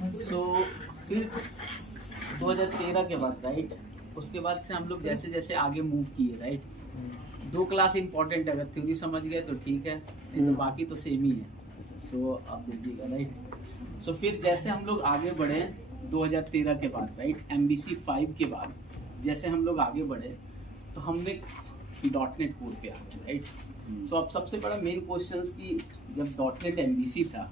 सो फिर 2013 के बाद राइट, उसके बाद से हम लोग जैसे जैसे आगे मूव किए राइट। 2 क्लास इंपॉर्टेंट है, अगर थ्योरी समझ गए तो ठीक है, नहीं तो बाकी तो सेम ही है। सो आप देखिएगा राइट। सो फिर जैसे हम लोग आगे बढ़े 2013 के बाद राइट, MVC 5 के बाद जैसे हम लोग आगे बढ़े तो हमने .NET कोर पे आ गए राइट। सो अब सबसे बड़ा मेन क्वेश्चन कि जब .NET MVC था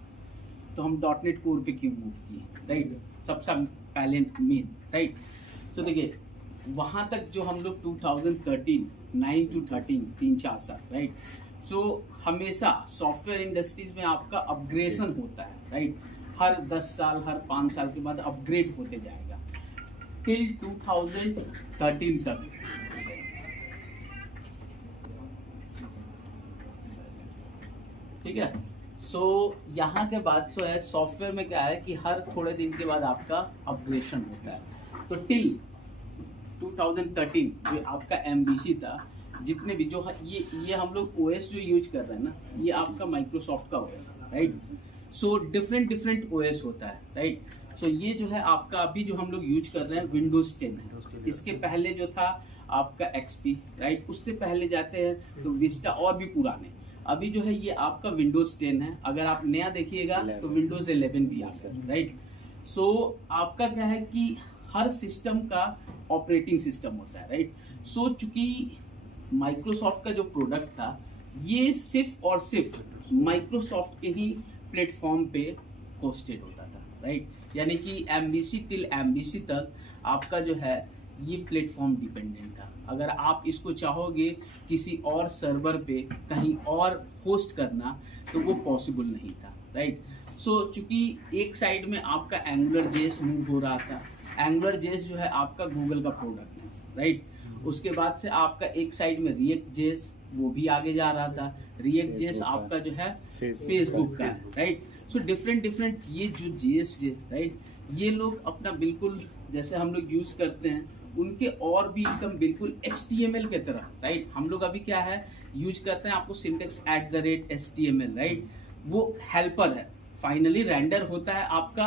तो हम .NEट कोर पे क्यों मूव किए राइट, सबसे पहले मेन राइट। सो देखिए वहाँ तक जो हम लोग 2013 9 to 13 3-4 साल राइट। सो हमेशा सॉफ्टवेयर इंडस्ट्रीज में आपका अपग्रेडेशन होता है राइट, हर 10 साल हर 5 साल के बाद अपग्रेड होते जाएगा टिल 2013 तक। ठीक है। सो यहाँ के बाद सो है सॉफ्टवेयर में क्या है कि हर थोड़े दिन के बाद आपका अपग्रेडेशन होता है। तो टिल 2013 जो आपका MVC था, जितने भी जो ये हम लोग OS जो यूज कर रहे हैं ना, ये आपका माइक्रोसॉफ्ट का OS है राइट। सो डिफरेंट OS होता है राइट। सो ये जो है आपका अभी जो हम लोग यूज कर रहे हैं विंडोज 10 है। इसके पहले जो था आपका XP राइट, उससे पहले जाते हैं तो विस्टा और भी पुराने। अभी जो है ये आपका विंडोज 10 है, अगर आप नया देखिएगा तो विंडोज 11 भी आ गया राइट। सो आपका क्या है कि हर सिस्टम का ऑपरेटिंग सिस्टम होता है राइट। सो चूंकि माइक्रोसॉफ्ट का जो प्रोडक्ट था ये सिर्फ और सिर्फ माइक्रोसॉफ्ट के ही प्लेटफॉर्म पे होस्टेड होता था राइट। यानी कि MVC टिल MVC तक आपका जो है ये प्लेटफॉर्म डिपेंडेंट था। अगर आप इसको चाहोगे किसी और सर्वर पे कहीं और होस्ट करना तो वो पॉसिबल नहीं था राइट। सो चूंकि एक साइड में आपका एंगुलर.js मूव हो रहा था, एंगुलर.js जो है आपका गूगल का प्रोडक्ट है राइट। उसके बाद से आपका एक साइड में React.js वो भी आगे जा रहा था, React.js आपका जो है फेसबुक का है राइट। सो डिफरेंट ये जो JS राइट, ये लोग अपना बिल्कुल जैसे हम लोग यूज करते हैं उनके और भी एकदम बिल्कुल HTML के तरह राइट। हम लोग अभी क्या है यूज करते हैं, आपको सिंटेक्स @HTML राइट, वो हेल्पर है। फाइनली रेंडर होता है आपका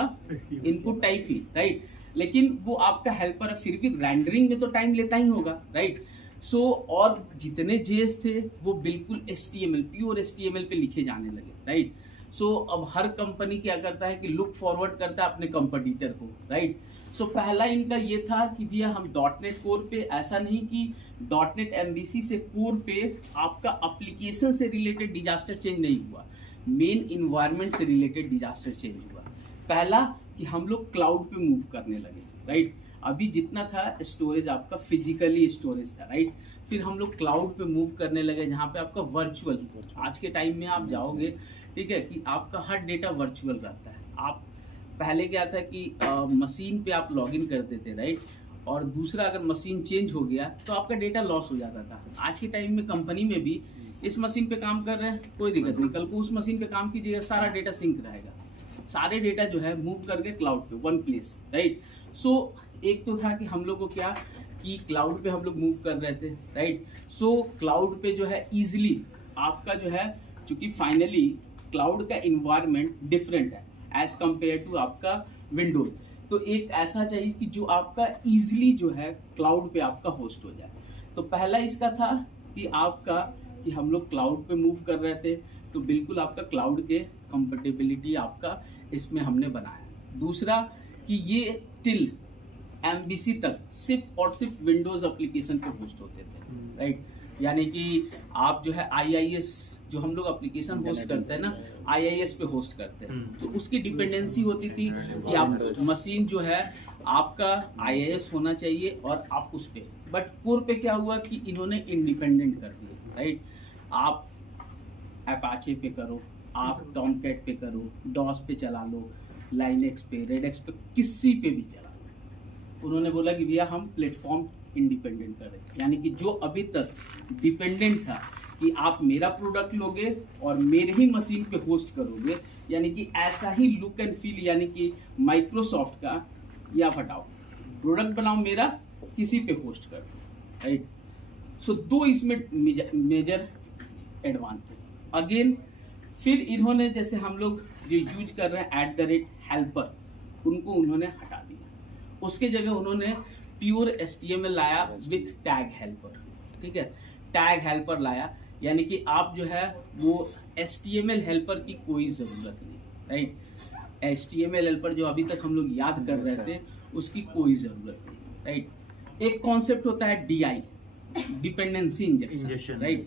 इनपुट टाइप ही राइट, लेकिन वो आपका हेल्पर है, फिर भी रेंडरिंग में तो टाइम लेता ही होगा राइट। सो और जितने JS थे वो बिल्कुल HTML प्योर HTML पे लिखे जाने लगे राइट। सो अब हर कंपनी क्या करता है कि लुक फॉरवर्ड करता है अपने कंपटीटर को राइट। सो पहला इनका ये था कि भैया हम .NET कोर पे, ऐसा नहीं कि .NEट MVC से कोर पे आपका एप्लीकेशन से रिलेटेड डिजास्टर चेंज नहीं हुआ, मेन इन्वायरमेंट से रिलेटेड डिजास्टर चेंज हुआ। पहला कि हम लोग क्लाउड पे मूव करने लगे राइट। अभी जितना था स्टोरेज आपका फिजिकली स्टोरेज था राइट, फिर हम लोग क्लाउड पे मूव करने लगे जहाँ पे आपका वर्चुअल, आज के टाइम में आप जाओगे ठीक है कि आपका हर डेटा वर्चुअल रहता है। आप पहले क्या था कि मशीन पे आप लॉगिन करते थे राइट, और दूसरा अगर मशीन चेंज हो गया तो आपका डेटा लॉस हो जाता था। आज के टाइम में कंपनी में भी इस मशीन पे काम कर रहे हैं कोई दिक्कत नहीं, कल को उस मशीन पे काम कीजिएगा सारा डेटा सिंक रहेगा, सारे डेटा जो है मूव करके क्लाउड पे वन प्लेस राइट। सो एक तो था कि हम लोग को क्या कि क्लाउड पे हम लोग मूव कर रहे थे राइट। सो क्लाउड पे जो है इजिली आपका जो है, चूंकि फाइनली क्लाउड का इन्वायरमेंट डिफरेंट है एज कंपेयर टू आपका विंडोज, तो एक ऐसा चाहिए कि जो आपका इजिली जो है क्लाउड पे आपका होस्ट हो जाए। तो पहला इसका था कि आपका कि हम लोग क्लाउड पे मूव कर रहे थे तो बिल्कुल आपका क्लाउड के कंपेटेबिलिटी आपका इसमें हमने बनाया। दूसरा कि ये टिल MVC तक सिर्फ और सिर्फ विंडोज एप्लीकेशन पे होस्ट होते थे राइट। यानी कि आप जो है IIS जो हम लोग एप्लीकेशन होस्ट करते हैं ना, IIS पे होस्ट करते हैं, तो उसकी डिपेंडेंसी होती थी कि आप मशीन जो है आपका IIS होना चाहिए और आप उस पे, बट कोर पे क्या हुआ कि इन्होंने इंडिपेंडेंट कर दिया राइट। आप अपाचे पे करो, आप टॉमकैट पे करो, डॉस पे चला लो, लाइनेक्स पे, रेडेक्स पे, किसी पे भी चला लो। उन्होंने बोला कि भैया हम प्लेटफॉर्म इंडिपेंडेंट करें, यानी कि जो अभी तक डिपेंडेंट था कि आप मेरा प्रोडक्ट लोगे और मेरे ही मशीन पे होस्ट करोगे, यानी कि ऐसा ही लुक एंड फील, यानी कि माइक्रोसॉफ्ट का, या हटाओ प्रोडक्ट बनाओ मेरा, किसी पे होस्ट कर दो राइट। सो दो इसमें मेजर एडवांटेज। अगेन फिर इन्होंने जैसे हम लोग जो यूज कर रहे हैं @helper, उनको उन्होंने हटा दिया। उसके जगह उन्होंने प्योर HTML लाया विथ टैग हेल्पर। ठीक है, टैग हेल्पर लाया, यानी कि आप जो है वो HTML हेल्पर की कोई जरूरत नहीं, राइट। HTML हेल्पर जो अभी तक हम लोग याद कर रहे थे उसकी कोई जरूरत नहीं, राइट। एक कॉन्सेप्ट होता है DI, dependency injection, right.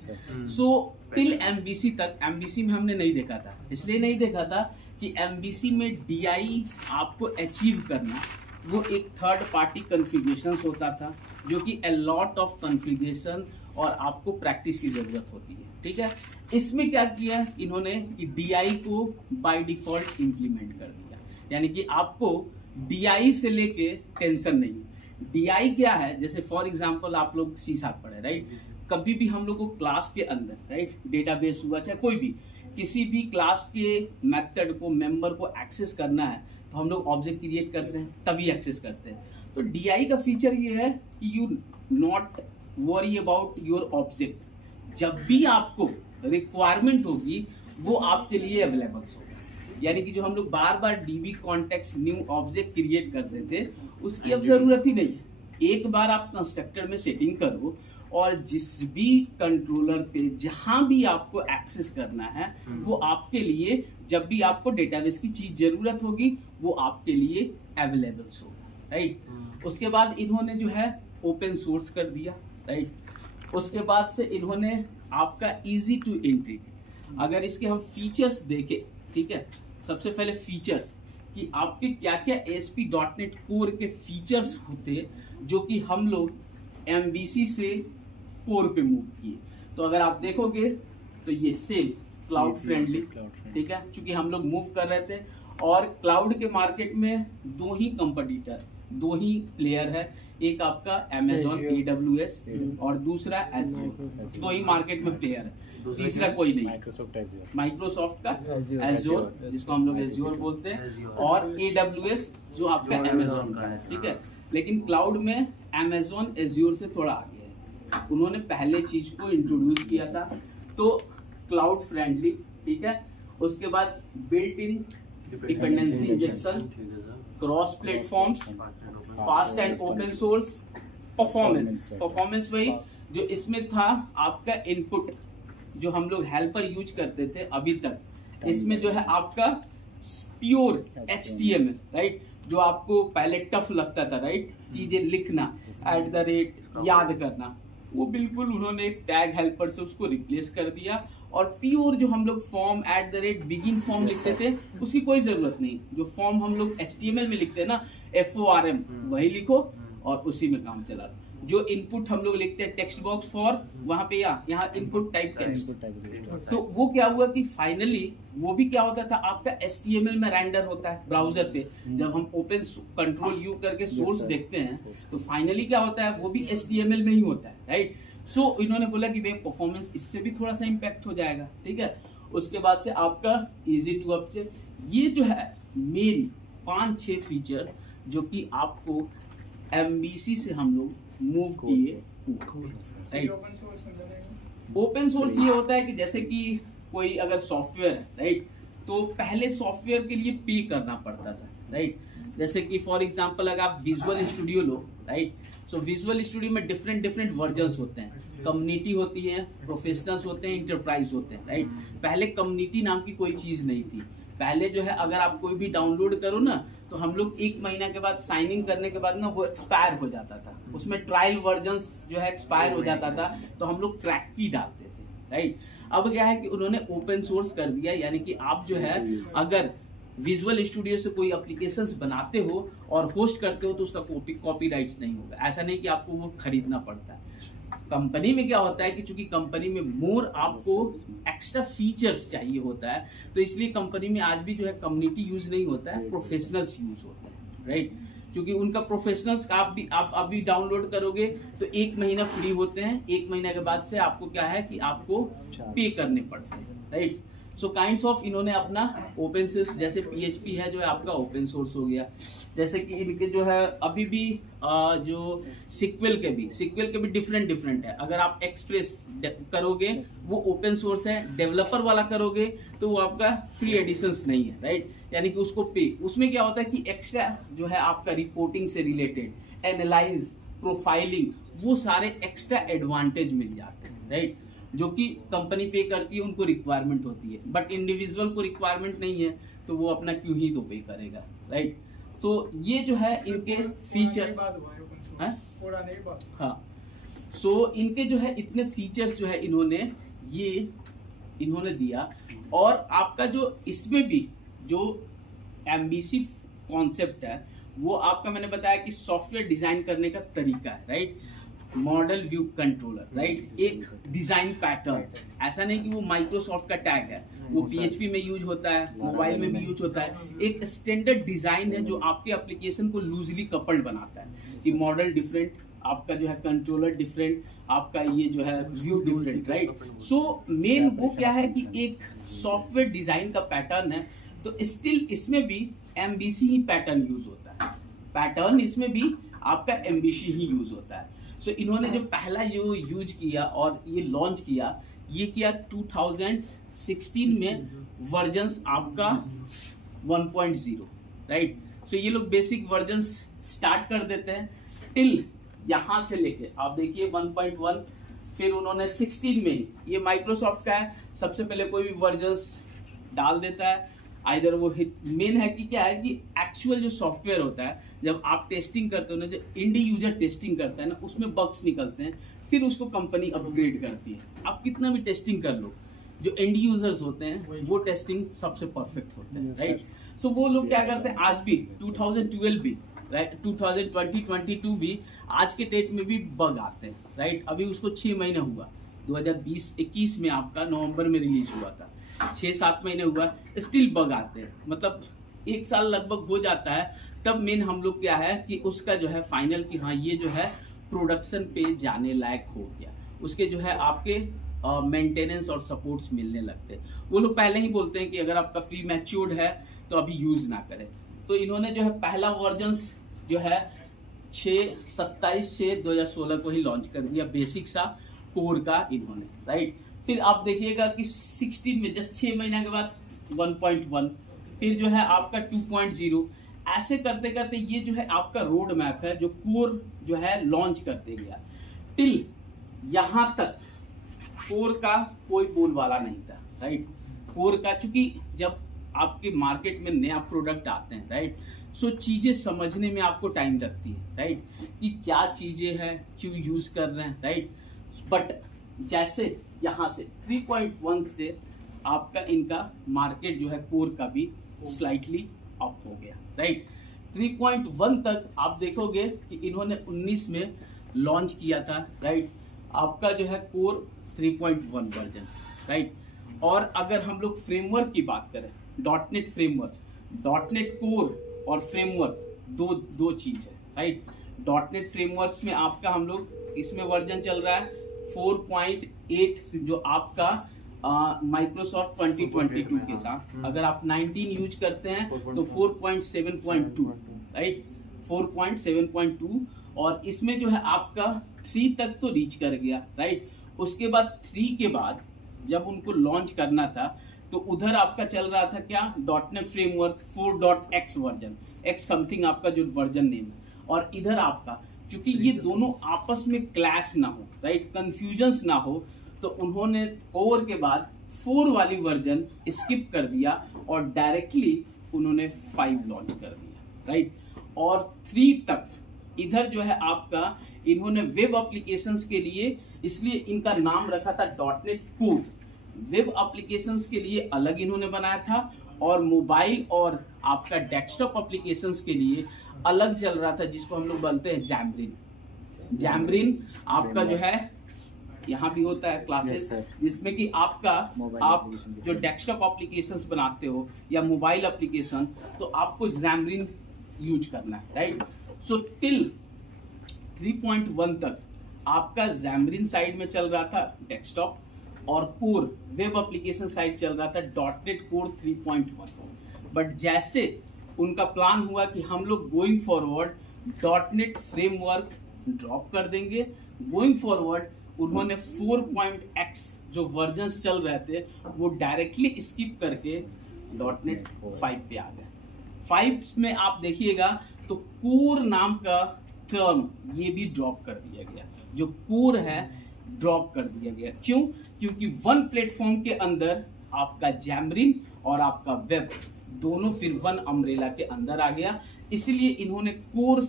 So till MVC तक, MVC में हमने नहीं देखा था, इसलिए नहीं देखा था कि MVC में DI आपको अचीव करना वो एक थर्ड पार्टी कॉन्फ़िगरेशन होता था, जो कि a lot of कॉन्फ़िगरेशन और आपको प्रैक्टिस की जरूरत होती है। ठीक है, इसमें क्या किया इन्होंने कि DI को बाय डिफॉल्ट इंप्लीमेंट कर दिया, यानी कि आपको DI से लेके टेंशन नहीं। DI क्या है, जैसे फॉर एग्जांपल आप लोग C# पढ़े, राइट। कभी भी हम लोग को क्लास के अंदर, राइट, डेटाबेस हुआ चाहे कोई भी किसी भी क्लास के मेथड को, मेंबर को एक्सेस करना है तो हम लोग ऑब्जेक्ट क्रिएट करते हैं, तभी एक्सेस करते हैं। तो DI का फीचर ये है कि you not worry about your object, जब भी आपको रिक्वायरमेंट होगी वो आपके लिए अवेलेबल होगा। यानी कि जो हम लोग बार बार DB context new object create करते थे उसकी अब जरूरत ही नहीं है। एक बार आप कंस्ट्रक्टर में सेटिंग करो और जिस भी कंट्रोलर पे जहां भी आपको एक्सेस करना है वो आपके लिए, जब भी आपको डेटाबेस की चीज जरूरत होगी वो आपके लिए अवेलेबल होगा, राइट। उसके बाद इन्होंने जो है ओपन सोर्स कर दिया, राइट। उसके बाद से इन्होंने आपका इजी टू एंट्री, अगर इसके हम फीचर्स देखें, ठीक है, सबसे पहले फीचर्स कि आपके क्या क्या ASP.NET कोर के फीचर्स होते जो कि हम लोग MVC से कोर पे मूव किए। तो अगर आप देखोगे तो ये सेम क्लाउड फ्रेंडली, ठीक है, क्योंकि हम लोग मूव कर रहे थे और क्लाउड के मार्केट में दो ही कंपटीटर, दो ही प्लेयर है, एक आपका Amazon AWS और दूसरा Azure, दो ही मार्केट में प्लेयर है, तीसरा कोई नहीं। माइक्रोसॉफ्ट का Azure, जिसको हम लोग Azure बोलते हैं, और AWS जो आपका Amazon का है, ठीक है। लेकिन क्लाउड में Amazon Azure से थोड़ा आगे है, उन्होंने पहले चीज को इंट्रोड्यूस किया था, तो क्लाउड फ्रेंडली, ठीक है। उसके बाद built in dependency injection, cross platforms, fast and open source, performance वही जो इसमें था आपका इनपुट, जो हम लोग हेल्पर यूज करते थे अभी तक, इसमें जो है आपका प्योर HTML, राइट, जो आपको पहले टफ लगता था, राइट, चीजें लिखना, @ याद करना, वो बिल्कुल उन्होंने टैग हेल्पर से उसको रिप्लेस कर दिया और प्योर जो हम लोग फॉर्म @ बिगिन फॉर्म लिखते थे उसकी कोई जरूरत नहीं। जो फॉर्म हम लोग HTML में लिखते हैं ना, FORM, वही लिखो और उसी में काम चला। जो इनपुट हम लोग लिखते हैं टेक्स्ट बॉक्स फॉर, वहां पे यहाँ इनपुट टाइप टेक्स्ट, तो वो क्या हुआ कि फाइनली वो भी क्या होता था आपका HTML में रेंडर होता है ब्राउजर पे। जब हम ओपन कंट्रोल U करके सोर्स देखते हैं तो फाइनली क्या होता है वो भी HTML में ही होता है, राइट। सो इन्होंने बोला कि भाई परफॉर्मेंस इससे भी थोड़ा सा इम्पैक्ट हो जाएगा, ठीक है। उसके बाद से आपका इजी टू ऑब्जेक्ट, ये जो है मेन 5-6 फीचर जो कि आपको MVC से हम लोग मूव किए, राइट। ओपन सोर्स ये होता है कि जैसे कि कोई अगर सॉफ्टवेयर है, राइट, तो पहले सॉफ्टवेयर के लिए पे करना पड़ता था, राइट। जैसे कि फॉर एग्जांपल अगर आप विजुअल स्टूडियो लो, राइट, सो विजुअल स्टूडियो में डिफरेंट वर्जन्स होते हैं, कम्युनिटी होती है, प्रोफेशनल्स होते हैं, इंटरप्राइज होते हैं, राइट। पहले कम्युनिटी नाम की कोई चीज नहीं थी। पहले जो है अगर आप कोई भी डाउनलोड करो ना तो हम लोग 1 महीना के बाद साइन इन करने के बाद ना वो एक्सपायर हो जाता था, उसमें ट्रायल वर्जन्स जो है एक्सपायर हो जाता था, तो हम लोग क्रैक की डालते थे, राइट। अब क्या है कि उन्होंने ओपन सोर्स कर दिया, यानी कि आप जो है अगर विजुअल स्टूडियो से कोई एप्लीकेशंस बनाते हो और होस्ट करते हो तो उसका कॉपीराइट्स नहीं होगा। ऐसा नहीं कि आपको वो खरीदना पड़ता है। कंपनी में क्या होता है कि चूंकि कंपनी में मोर आपको एक्स्ट्रा फीचर्स चाहिए होता है, तो इसलिए कंपनी में आज भी जो है कम्युनिटी यूज नहीं होता है, प्रोफेशनल्स यूज होता है, राइट। क्योंकि उनका प्रोफेशनल्स का आप अभी डाउनलोड करोगे तो 1 महीना फ्री होते हैं, 1 महीने के बाद से आपको क्या है कि आपको पे करने पड़ते हैं, राइट। सो काइंड्स ऑफ इन्होंने अपना ओपन सोर्स, जैसे PHP है जो है आपका ओपन सोर्स हो गया, जैसे कि इनके जो है अभी भी जो सिक्वल के भी डिफरेंट है। अगर आप एक्सप्रेस करोगे वो ओपन सोर्स है, डेवलपर वाला करोगे तो वो आपका फ्री एडिशंस नहीं है, राइट, यानी कि उसको पे। उसमें क्या होता है कि एक्स्ट्रा जो है आपका रिपोर्टिंग से रिलेटेड, एनालाइज, प्रोफाइलिंग, वो सारे एक्स्ट्रा एडवांटेज मिल जाते हैं, राइट, जो कि कंपनी पे करती है, उनको रिक्वायरमेंट होती है। बट इंडिविजुअल को रिक्वायरमेंट नहीं है तो वो अपना क्यों ही तो पे करेगा, राइट। तो ये जो है इनके फीचर्स, हाँ, सो इनके जो है इतने फीचर्स जो है इन्होंने दिया। और आपका जो इसमें भी जो एमबीसी कॉन्सेप्ट है वो आपका मैंने बताया कि सॉफ्टवेयर डिजाइन करने का तरीका है, right, model view controller, right, एक डिजाइन पैटर्न, ऐसा नहीं कि वो माइक्रोसॉफ्ट का टैग है, वो PHP में यूज होता है, मोबाइल में भी यूज होता है। एक स्टैंडर्ड डिजाइन है जो आपके एप्लीकेशन को लूजली कपल्ड बनाता है कि मॉडल डिफरेंट, आपका जो है कंट्रोलर डिफरेंट, आपका ये जो है view different, right. So main वो क्या है कि एक सॉफ्टवेयर डिजाइन का पैटर्न है, तो स्टिल इसमें भी MVC ही पैटर्न यूज होता है, पैटर्न इसमें भी आपका MVC ही यूज होता है। तो इन्होंने जो पहला जो यूज किया और ये लॉन्च किया, ये किया 2016 में, वर्जन्स आपका 1.0, राइट। सो ये लोग बेसिक वर्जन्स स्टार्ट कर देते हैं टिल यहां से लेके आप देखिए 1.1, फिर उन्होंने 16 में, ये माइक्रोसॉफ्ट का है, सबसे पहले कोई भी वर्जन्स डाल देता है, आइदर वो मेन है कि क्या है कि एक्चुअल जो सॉफ्टवेयर होता है जब आप टेस्टिंग करते हो ना, जो इंडी यूजर टेस्टिंग करता है ना, उसमें बग्स निकलते हैं, फिर उसको कंपनी अपग्रेड करती है। आप कितना भी टेस्टिंग कर लो, जो एंड यूजर्स होते हैं वो टेस्टिंग सबसे परफेक्ट होते हैं, राइट। सो वो लोग क्या करते हैं, आज भी 2012 भी, राइट, 2022 भी, आज के डेट में भी बग आते हैं, राइट। अभी उसको 6 महीने हुआ, 2020-21 में आपका नवंबर में रिलीज हुआ था, 6-7 महीने हुआ, स्टिल बग आते हैं, मतलब 1 साल लगभग हो जाता है। तब मेन हम लोग क्या है कि उसका जो है फाइनल कि हाँ ये जो है प्रोडक्शन पे जाने लायक हो गया, उसके जो है आपके मेंटेनेंस और सपोर्ट्स मिलने लगते हैं। वो लोग पहले ही बोलते हैं कि अगर आपका प्री मैच्योर्ड है तो अभी यूज ना करें। तो इन्होंने जो है पहला वर्जन जो है 27/6/2016 को ही लॉन्च कर दिया, बेसिक सा कोर का इन्होंने, राइट। फिर आप देखिएगा कि 16 में जस्ट 6 महीने के बाद 1.1, फिर जो है आपका 2.0, ऐसे करते करते ये जो है आपका रोड मैप है जो कोर जो है लॉन्च करते गया टिल यहां तक। कोर का कोई बोल वाला नहीं था, राइट। कोर का चूंकि जब आपके मार्केट में नया प्रोडक्ट आते हैं, राइट, सो चीजें समझने में आपको टाइम लगती है, राइट, कि क्या चीजें हैं, क्यों यूज कर रहे हैं, राइट। बट जैसे यहां से 3.1 से आपका इनका मार्केट जो है कोर का भी स्लाइटली अप हो गया, राइट। 3.1 तक आप देखोगे कि इन्होंने 19 में लॉन्च किया था, राइट, आपका जो है कोर 3.1 वर्जन, राइट। और अगर हम लोग फ्रेमवर्क की बात करें, .NET फ्रेमवर्क, .NET कोर और फ्रेमवर्क दो चीज है, राइट। .NET फ्रेमवर्क्स में आपका हम लोग इसमें वर्जन चल रहा है 4.8, जो आपका माइक्रोसॉफ्ट 2022 के साथ, अगर आप 19 यूज करते हैं तो 4.7.2, राइट, 4.7.2। और इसमें जो है आपका 3 तक तो रीच कर गया, राइट। उसके बाद 3 के बाद जब उनको लॉन्च करना था तो उधर आपका चल रहा था क्या, .NET framework 4.x version, x something आपका जो वर्जन नेम है। और इधर आपका क्योंकि ये दोनों आपस में क्लैश ना हो, राइट, कंफ्यूजन्स ना हो, तो उन्होंने कोर के बाद 4 वाली वर्जन स्किप कर दिया और डायरेक्टली उन्होंने 5 लॉन्च कर दिया, राइट। और 3 तक इधर जो है आपका इन्होंने वेब एप्लीकेशंस के लिए, इसलिए इनका नाम रखा था .NET कोर। वेब एप्लीकेशंस के लिए अलग इन्होंने बनाया था और मोबाइल और आपका डेस्कटॉप एप्लीकेशंस के लिए अलग चल रहा था, जिसको हम लोग बोलते हैं जैमरिन। जैमरिन आपका जो है यहाँ भी होता है क्लासेस, जिसमें कि आप जो डेस्कटॉप एप्लीकेशंस बनाते हो या मोबाइल एप्लीकेशन, तो आपको जैमरिन यूज करना है, राइट। सो टिल 3.1 तक आपका जैमरिन साइड में चल रहा था डेस्कटॉप, और कोर वेब एप्लीकेशन साइट चल रहा था .NET कोर 3.1। बट जैसे उनका प्लान हुआ कि हम लोग going forward .NET framework drop कर देंगे, गोइंग फॉरवर्ड उन्होंने 4.x जो वर्जन्स चल रहे थे वो डायरेक्टली स्किप करके .NET 5 पे आ गए। 5 में आप देखिएगा तो कोर नाम का टर्म ये भी ड्रॉप कर दिया गया, जो कोर है ड्रॉप कर दिया गया। क्यों? क्योंकि वन प्लेटफॉर्म के अंदर आपका जैमरिन और आपका वेब दोनों फिर वन अम्ब्रेला के अंदर आ गया, इसलिए इन्होंने कोर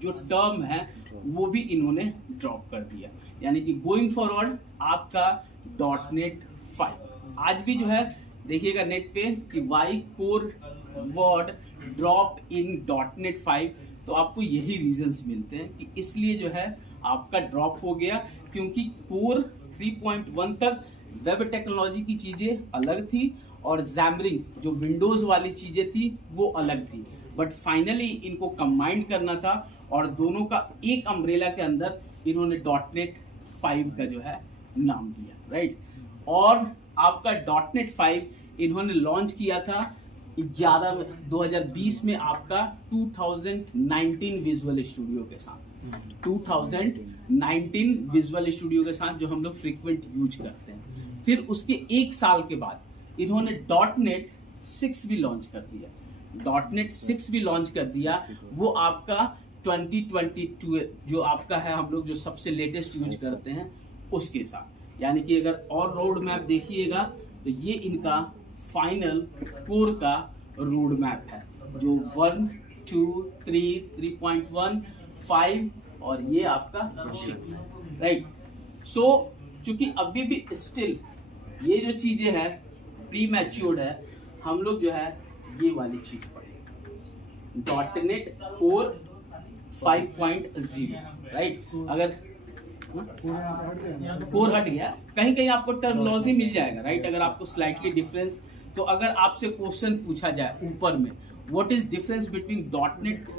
जो टर्म है वो भी इन्होंने ड्रॉप कर दिया। यानी कि गोइंग फॉरवर्ड आपका .NET 5 आज भी जो है देखिएगा नेट पे कि why core word drop in .NET 5, तो आपको यही रीजंस मिलते हैं कि इसलिए जो है आपका ड्रॉप हो गया, क्योंकि कोर 3.1 तक वेब टेक्नोलॉजी की चीजें अलग थी और जैमरिन जो विंडोज वाली चीजें थी वो अलग थी। बट फाइनली इनको कंबाइंड करना था और दोनों का एक अम्ब्रेला के अंदर इन्होंने .NET 5 का जो है नाम दिया, राइट। और आपका .NET 5 इन्होंने लॉन्च किया था 2020 में आपका 2019 विजुअल स्टूडियो के साथ, 2019 विजुअल स्टूडियो के साथ जो हम लोग फ्रीक्वेंट यूज करते हैं। फिर उसके एक साल के बाद इन्होंने .NET 6 भी लॉन्च कर दिया। .NET 6 भी लॉन्च कर दिया, वो आपका 2022 जो आपका है हम लोग जो सबसे लेटेस्ट यूज करते हैं उसके साथ। यानी कि अगर और रोड मैप देखिएगा तो ये इनका फाइनल कोर का रोड मैप है, जो 1, 2, 3, 3.1, 5 और ये आपका 6, राइट। सो चूंकि अभी भी स्टिल ये जो चीजें है प्री मैच्योर्ड है, हम लोग जो है ये वाली चीज पढ़ेंगे .NET कोर 5.0, राइट। अगर कोर हट गया कहीं कहीं आपको टर्मिनोलॉजी मिल जाएगा, राइट। अगर आपको स्लाइटली डिफरेंस, तो अगर आपसे क्वेश्चन पूछा जाए ऊपर में what is difference between .NET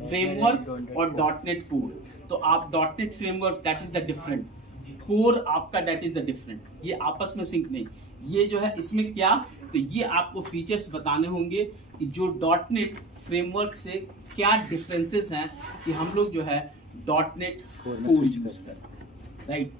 framework और .NET कोर, तो आप .NET framework that is the different, core आपका दैट इज द डिफरेंट, ये आपस में सिंक नहीं। ये जो है इसमें क्या, तो ये आपको फीचर्स बताने होंगे कि जो .NET फ्रेमवर्क से क्या डिफरेंसेस हैं कि हम लोग जो है .NET कोर यूज करते हैं, राइट।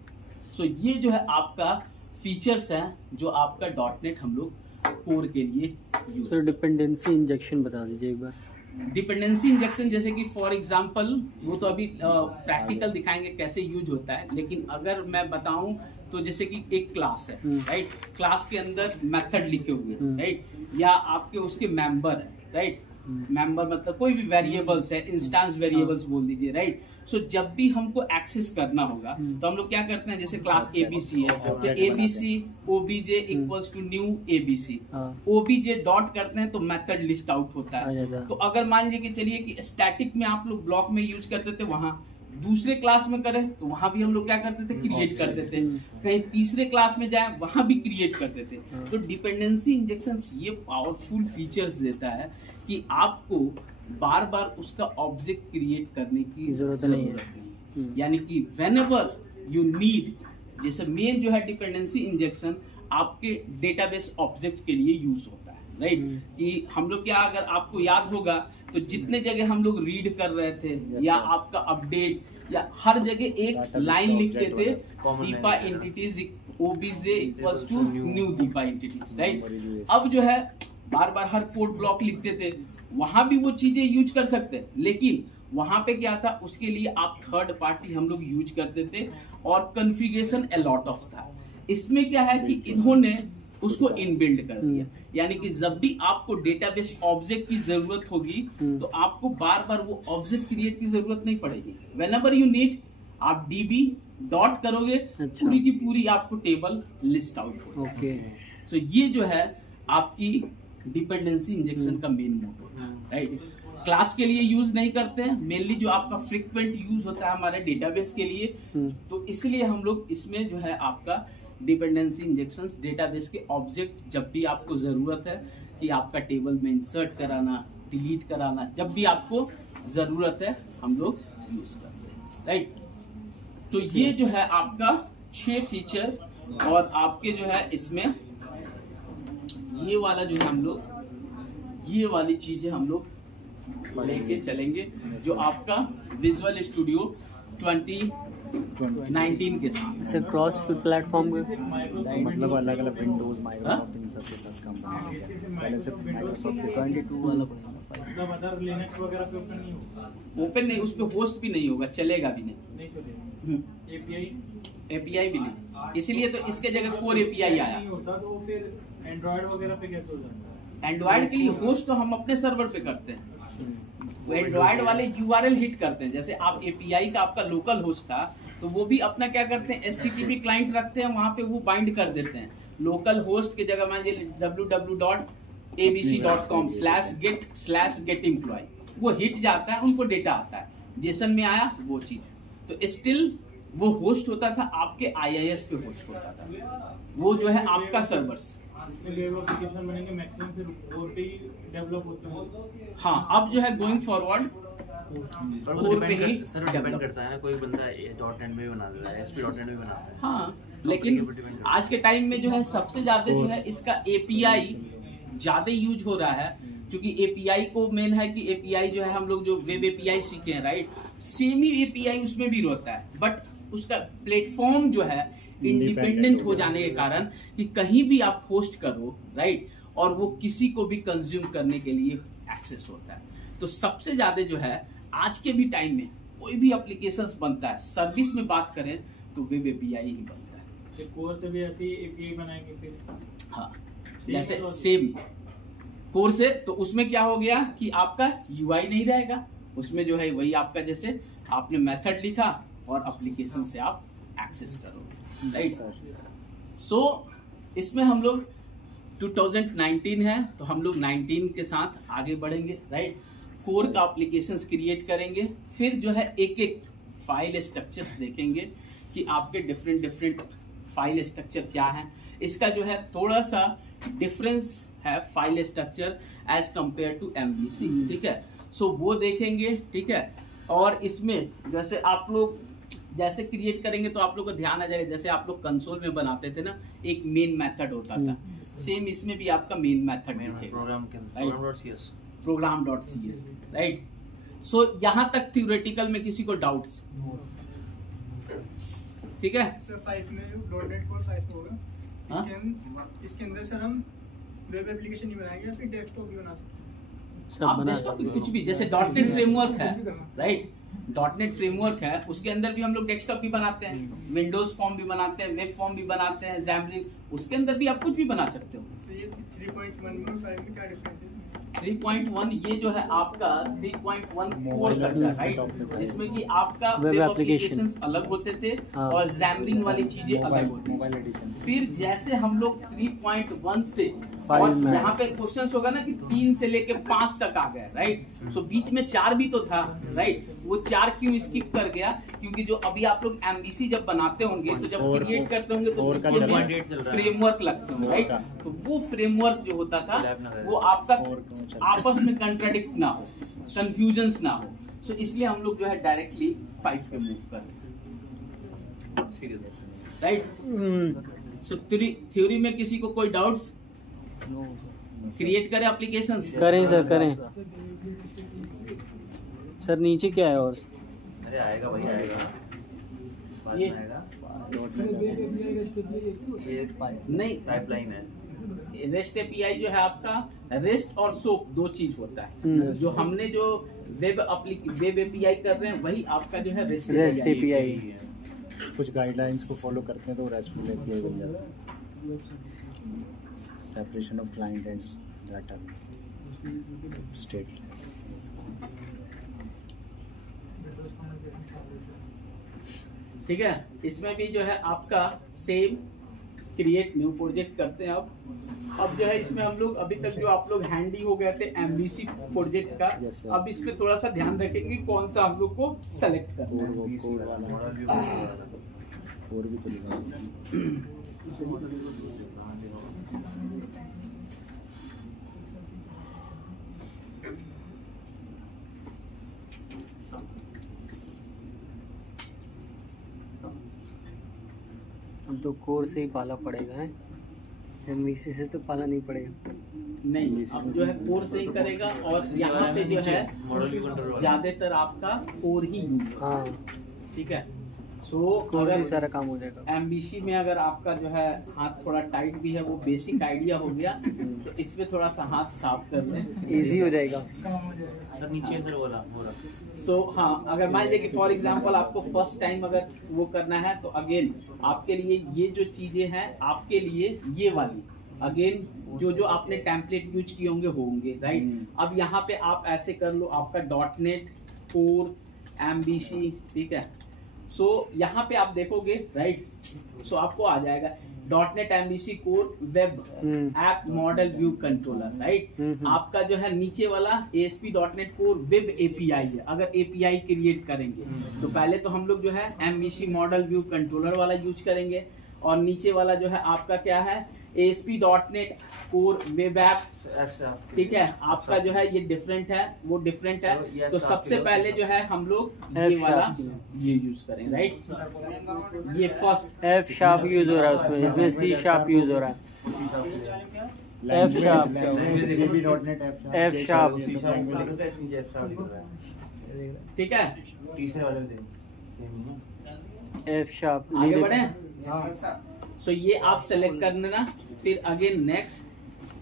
सो ये जो है आपका फीचर्स हैं जो आपका .NET हम लोग कोर के लिए यूज। सर डिपेंडेंसी इंजेक्शन बता दीजिए एक बार। डिपेंडेंसी इंजेक्शन जैसे कि फॉर एग्जांपल वो तो अभी प्रैक्टिकल दिखाएंगे कैसे यूज होता है, लेकिन अगर मैं बताऊं तो जैसे कि एक क्लास है, राइट। क्लास के अंदर मेथड लिखे हुए हैं, राइट, या आपके उसके मेंबर है, राइट। मेंबर मतलब कोई भी वेरिएबल्स है, इंस्टेंस वेरिएबल्स बोल दीजिए, राइट। सो जब भी हमको एक्सेस करना होगा तो हम लोग क्या करते हैं, जैसे क्लास ABC है तो ABC OBJ equals to new ABC, OBJ dot करते हैं तो मेथड लिस्ट आउट होता है। तो अगर मान लीजिए कि चलिए कि स्टैटिक में आप लोग ब्लॉक में यूज करते थे, वहां दूसरे क्लास में करें तो वहां भी हम लोग क्या करते थे, क्रिएट करते थे। कहीं तीसरे क्लास में जाए वहां भी क्रिएट करते थे। तो डिपेंडेंसी इंजेक्शन ये पावरफुल फीचर्स देता है कि आपको बार बार उसका ऑब्जेक्ट क्रिएट करने की जरूरत नहीं। यानी कि व्हेनेवर यू नीड, जैसे मेन जो है डिपेंडेंसी इंजेक्शन आपके डेटाबेस ऑब्जेक्ट के लिए यूज होता है, राइट। कि हम लोग क्या, अगर आपको याद होगा तो जितने जगह हम लोग रीड कर रहे थे या आपका अपडेट या हर जगह एक लाइन लिखते थे, Deepa entities OBJ equals to new Deepa entities, right. अब जो है बार बार हर कोड ब्लॉक लिखते थे, वहां भी वो चीजें यूज कर सकते हैं, लेकिन वहां पे क्या था, उसके लिए आप थर्ड पार्टी हम लोग यूज करते थे और कॉन्फ़िगरेशन अलॉट ऑफ था। इसमें क्या है कि इन्होंने उसको इनबिल्ड कर दिया, यानी कि जब भी आपको डेटाबेस ऑब्जेक्ट की जरूरत होगी तो आपको बार बार वो ऑब्जेक्ट क्रिएट की जरूरत नहीं पड़ेगी। व्हेनेवर यू नीड आप DB डॉट करोगे, पूरी की पूरी आपको टेबल लिस्ट आउट होगी। ओके, तो ये जो है आपकी डिपेंडेंसी इंजेक्शन का मेन मोटो, राइट। क्लास के लिए यूज नहीं करते हैं, मेनली जो आपका फ्रीक्वेंट यूज होता है हमारे डेटाबेस के लिए, तो इसलिए हम लोग इसमें जो है आपका डिपेंडेंसी इंजेक्शंस डेटाबेस के ऑब्जेक्ट जब भी आपको जरूरत है कि आपका टेबल में इंसर्ट कराना, डिलीट कराना, जब भी आपको जरूरत है हम लोग यूज करते हैं, राइट। तो ये जो है आपका 6 फीचर और आपके जो है इसमें ये वाला जो है हम लोग ये वाली चीजें हम लोग लेके चलेंगे जो आपका विजुअल स्टूडियो 2019 के साथ। ऐसे क्रॉस प्लेटफॉर्म मतलब अलग अलग विंडोज माइक्रोसॉफ्ट इन सब के साथ काम करना पहले से माइक्रोसॉफ्ट के 22 वाला मतलब अदर लिनक्स वगैरह पे ओपन नहीं होगा? ओपन नहीं, उस पे होस्ट भी नहीं होगा, चलेगा भी नहीं चलेगा। एपीआई भी नहीं, इसीलिए तो इसके जगह कोर एपीआई आया। नहीं होता तो फिर एंड्रॉइड वगैरह पे कैसे हो जाता है? एंड्रॉइड के लिए होस्ट तो हम अपने सर्वर पे करते हैं, वो एंड्रॉइड वाले यूआरएल हिट करते हैं। जैसे आप एपीआई का आपका लोकल होस्ट था तो वो भी अपना क्या करते हैं, एचटीटीपी क्लाइंट रखते हैं, वहां पे वो बाइंड कर देते हैं लोकल होस्ट की जगह। मान लीजिए www.abc.com/get/getemployee, वो हिट जाता है, उनको डेटा आता है, जेसन में आया वो चीज। तो स्टिल वो होस्ट होता था आपके आईआईएस पे होस्ट होता था, वो जो है आपका सर्वर्स। वेब एप्लीकेशन बनेंगे मैक्सिमम फिर वो पे ही डेवलप होते हैं। हाँ, अब जो है गोइंग फॉरवर्ड कोर पे ही सर डिपेंड करता है ना, कोई बंदा .NET में भी बना देता है, ASP.NET में भी बनाता है। हाँ, लेकिन आज के टाइम में जो है सबसे ज्यादा जो है इसका एपीआई ज्यादा यूज हो रहा है, क्योंकि एपीआई को मेन है कि एपीआई जो है हम लोग जो वेब एपीआई सीखे हैं, राइट, सेम ही एपीआई उसमें भी रहता है, बट उसका प्लेटफॉर्म जो है इंडिपेंडेंट हो जाने के कारण कि कहीं भी आप होस्ट करो, राइट, और वो किसी को भी कंज्यूम करने के लिए एक्सेस होता है। तो सबसे ज्यादा जो है आज के भी टाइम में कोई भी एप्लीकेशंस बनता है, सर्विस में बात करें तो वेब एपीआई ही बनता है। फिर कोर से भी ऐसे ही एपीआई बनाएंगे फिर। हाँ, जैसे सेम कोर से, तो उसमें क्या हो गया कि आपका यूआई नहीं रहेगा, उसमें जो है वही आपका जैसे आपने मेथड लिखा और एप्लीकेशन से आप एक्सेस करोगे, राइट। सो इसमें हम लोग 2019 है तो हम लोग 19 के साथ आगे बढ़ेंगे, राइट। कोर का एप्लीकेशंस क्रिएट करेंगे, फिर जो है एक एक फाइल स्ट्रक्चर्स देखेंगे कि आपके डिफरेंट फाइल स्ट्रक्चर क्या है। इसका जो है थोड़ा सा डिफरेंस है file structure as compare to MVC, ठीक है। सो वो देखेंगे, ठीक है। और इसमें जैसे आप लोग जैसे क्रिएट करेंगे तो आप लोग को ध्यान आ जाएगा, जैसे आप लोग कंसोल में बनाते थे ना, एक मेन मेथड होता था, सेम इसमें भी आपका मेन मेथड दिखेगा, program.cs, राइट। सो यहाँ तक थ्योरेटिकल में किसी को डाउट्स? ठीक है, सर 5 में .NET कोर 5 होगा। इसके अंदर सर हम वेब एप्लीकेशन नहीं बनाएंगे, फिर डेस्कटॉप भी बना सकते हैं। आप डेस्कटॉप कुछ भी, जैसे .NET फ्रेमवर्क है, राइट, .NET फ्रेमवर्क है, उसके अंदर भी हम लोग डेस्कटॉप भी बनाते हैं, विंडोज फॉर्म भी बनाते हैं, वेब फॉर्म भी बनाते हैं, Xamarin, उसके अंदर भी आप कुछ भी बना सकते हो। तो ये 3.1 में और 5 में क्या डिफरेंस है? 3.1 ये जो है आपका 3.1 कोर करता है, राइट, जिसमें कि आपका वेब एप्लीकेशंस अलग होते थे और Xamarin वाली चीजें अलग होती थी। फिर जैसे हम लोग 3.1 से, और यहाँ पे क्वेश्चन होगा ना कि 3 से लेके 5 तक आ गया, राइट। सो बीच में 4 भी तो था, राइट, वो 4 क्यों स्किप कर गया? क्योंकि जो अभी आप लोग एमबीसी जब बनाते होंगे तो जब क्रिएट करते होंगे तो फ्रेमवर्क लगते होंगे, राइट। तो वो फ्रेमवर्क जो होता था वो आपका आपस में कंट्राडिक्ट ना हो, कंफ्यूजन्स ना हो, सो इसलिए हम लोग जो है डायरेक्टली 5 पे मूव कर रहे हैं, राइट। सो थ्योरी में किसी को कोई डाउट्स? क्रिएट करें एप्लीकेशंस? करें सर, करें सर। नीचे क्या है? और अरे आएगा भाई, आएगा बाद ये में आएगा। ये नहीं, पाइपलाइन है। रेस्ट एपीआई जो है आपका रेस्ट और सोप 2 चीज होता है। जो हमने जो वेब एपीआई कर रहे हैं वही आपका जो है रेस्ट एपीआई। कुछ गाइडलाइंस को फॉलो करते हैं तो रेस्टफुल एपीआई बन जाता है। Separation of client and data stateless. ठीक है, इसमें भी जो है आपका सेम क्रिएट न्यू प्रोजेक्ट करते हैं। अब जो है इसमें हम लोग अभी तक जो आप लोग हैंडी हो गए थे एमबीसी प्रोजेक्ट का, अब इसमें थोड़ा सा ध्यान रखेंगे कौन सा हम लोग को सेलेक्ट करना है। और भी तो लिखा अब तो कोर से ही पाला पड़ेगा है, एमवीसी से तो पाला नहीं पड़ेगा। नहीं, अब जो है कोर से ही करेगा और यहाँ पे जो है मॉडल की कंट्रोल ज्यादातर आपका कोर ही यूज होगा। हाँ, ठीक है। सो कोर अगर से सारा काम हो जाएगा। एमबीसी में अगर आपका जो है हाथ थोड़ा टाइट भी है, वो बेसिक आइडिया हो गया, तो इसमें थोड़ा सा हाथ साफ कर लें, इजी हो जाएगा। काम हो जाएगा। सर नीचे इधर वाला हो रहा। सो हाँ, अगर मान लीजिए कि फॉर एग्जांपल आपको फर्स्ट टाइम अगर वो करना है, तो अगेन आपके लिए ये जो चीजें हैं, आपके लिए ये वाली अगेन जो आपने टेम्पलेट यूज किए होंगे राइट। अब यहाँ पे आप ऐसे कर लो, आपका डॉटनेट कोर एमबीसी, ठीक है। सो यहाँ पे आप देखोगे राइट, सो आपको आ जाएगा dot net MBC core web app model view controller right. आपका जो है नीचे वाला ASP.NET कोर वेब API है। अगर API क्रिएट करेंगे तो पहले तो हम लोग जो है एमबीसी मॉडल व्यू कंट्रोलर वाला यूज करेंगे, और नीचे वाला जो है आपका क्या है ASP.NET कोर वेब ऐप, ठीक है। आपका जो है ये डिफरेंट है, वो डिफरेंट है। तो सबसे पहले जो है हम लोग ये वाला ये यूज करें राइट। ये फर्स्ट एफ शार्प यूज हो रहा है उसमें, इसमें सी शार्प यूज हो रहा है। एफ शार्प, एफ शार्प, ठीक है। तीसरे वाले में एफ शार्प। आगे बढ़े। सो ये आप सेलेक्ट कर लेना, फिर अगेन नेक्स्ट,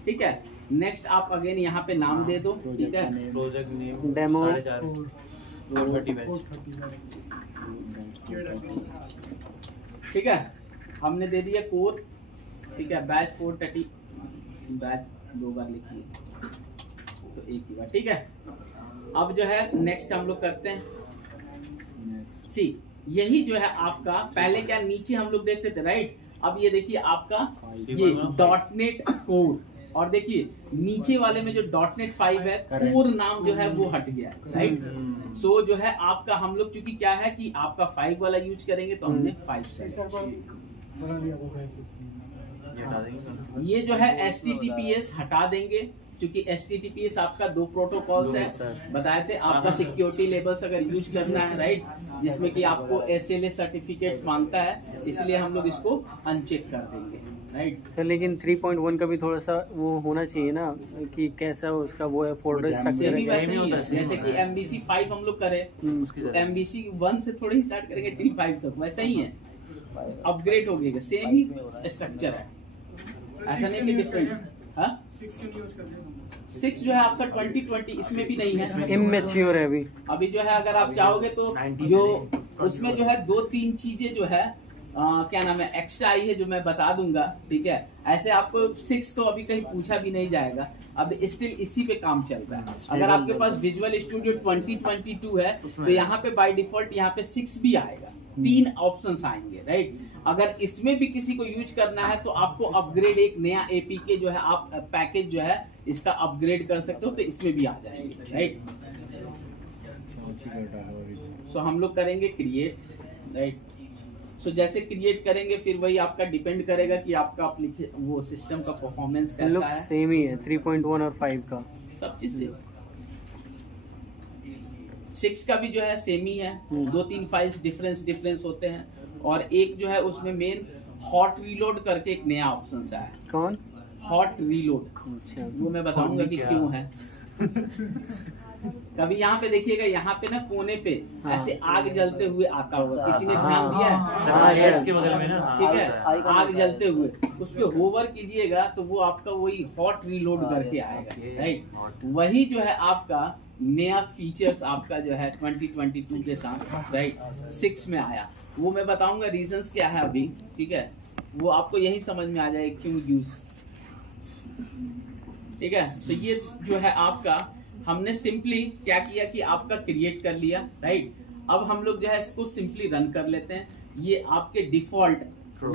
ठीक है। नेक्स्ट आप अगेन यहाँ पे नाम दे दो, ठीक है। प्रोजेक्ट नेम डेमो 430 बैच, ठीक है। हमने दे दिया कोर, ठीक है। बैच 430, बैच 2 बार लिखिए तो एक ही बार, ठीक है। अब जो है नेक्स्ट हम लोग करते हैं सी, यही जो है आपका पहले क्या नीचे हम लोग देखते थे राइट। अब ये देखिए आपका ये डॉटनेट कोर, और देखिए नीचे वाले में जो डॉटनेट 5 है, कोर नाम जो है वो हट गया है राइट। सो जो है आपका हम लोग चूंकि क्या है कि आपका 5 वाला यूज करेंगे तो हमने 5 ये जो है HTTPS हटा देंगे, क्योंकि HTTPS आपका 2 प्रोटोकॉल्स है बताए थे। आपका सिक्योरिटी लेवल्स अगर यूज करना है राइट, जिसमें कि आपको SLA सर्टिफिकेट्स मांगता है, इसलिए हम लोग इसको अनचेक कर देंगे राइट। सर लेकिन 3.1 का भी थोड़ा सा वो होना चाहिए ना, कि कैसा उसका वो है फोल्डर स्ट्रक्चर है। जैसे कि MVC 5 हम लोग करें, MVC 1 से थोड़ी स्टार्ट करेंगे टिल 5 तक, वैसा ही है, अपग्रेड हो गया, सेम ही स्ट्रक्चर है, ऐसा नहीं कि डिफरेंट। हाँ 6 जो है आपका 2020 इसमें भी नहीं है, इमेच्योर है अभी। अभी जो है अगर आप चाहोगे तो जो उसमें जो है 2-3 चीजें जो है क्या नाम है एक्स्ट्रा आई है, जो मैं बता दूंगा, ठीक है। ऐसे आपको 6 तो अभी कहीं पूछा भी नहीं जाएगा, अब स्टिल इसी पे काम चल रहा है। अगर आपके पास विजुअल स्टूडियो 2022 है तो यहाँ पे बाय डिफॉल्ट यहाँ पे 6 भी आएगा, 3 ऑप्शंस आएंगे राइट। अगर इसमें भी किसी को यूज करना है तो आपको अपग्रेड एक नया APK जो है आप पैकेज जो है इसका अपग्रेड कर सकते हो, तो इसमें भी आ जाएंगे राइट। सो हम लोग करेंगे क्रिएट राइट। सो जैसे क्रिएट करेंगे फिर वही आपका डिपेंड करेगा कि आपका वो सिस्टम का परफॉर्मेंस कैसा है। सेम ही है 3.1 और 5 का सब चीज सेम। 6 का भी जो है सेम ही है, 2-3 फाइल्स डिफरेंस होते हैं, और एक जो है उसमें मेन हॉट रीलोड करके एक नया ऑप्शन आया है। कौन? हॉट रीलोड, अच्छा, वो मैं बताऊंगा कि क्यों है। कभी यहाँ पे देखिएगा, यहाँ पे ना कोने पे ऐसे आग जलते हुए आता होगा, किसी ने ध्यान दिया है? इसके बगल में ना, ठीक है, आग जलते हुए उस पे होवर कीजिएगा तो वो आपका वही हॉट रीलोड करके आएगा राइट। वही जो है आपका नया फीचर्स आपका जो है 2022 के साथ राइट 6 में आया, वो मैं बताऊंगा रीजंस क्या है अभी, ठीक है। वो आपको यही समझ में आ जाएगा क्यों यूज, ठीक है। तो ये जो है आपका हमने सिंपली क्या किया कि आपका क्रिएट कर लिया राइट। अब हम लोग जो है इसको सिंपली रन कर लेते हैं। ये आपके डिफॉल्ट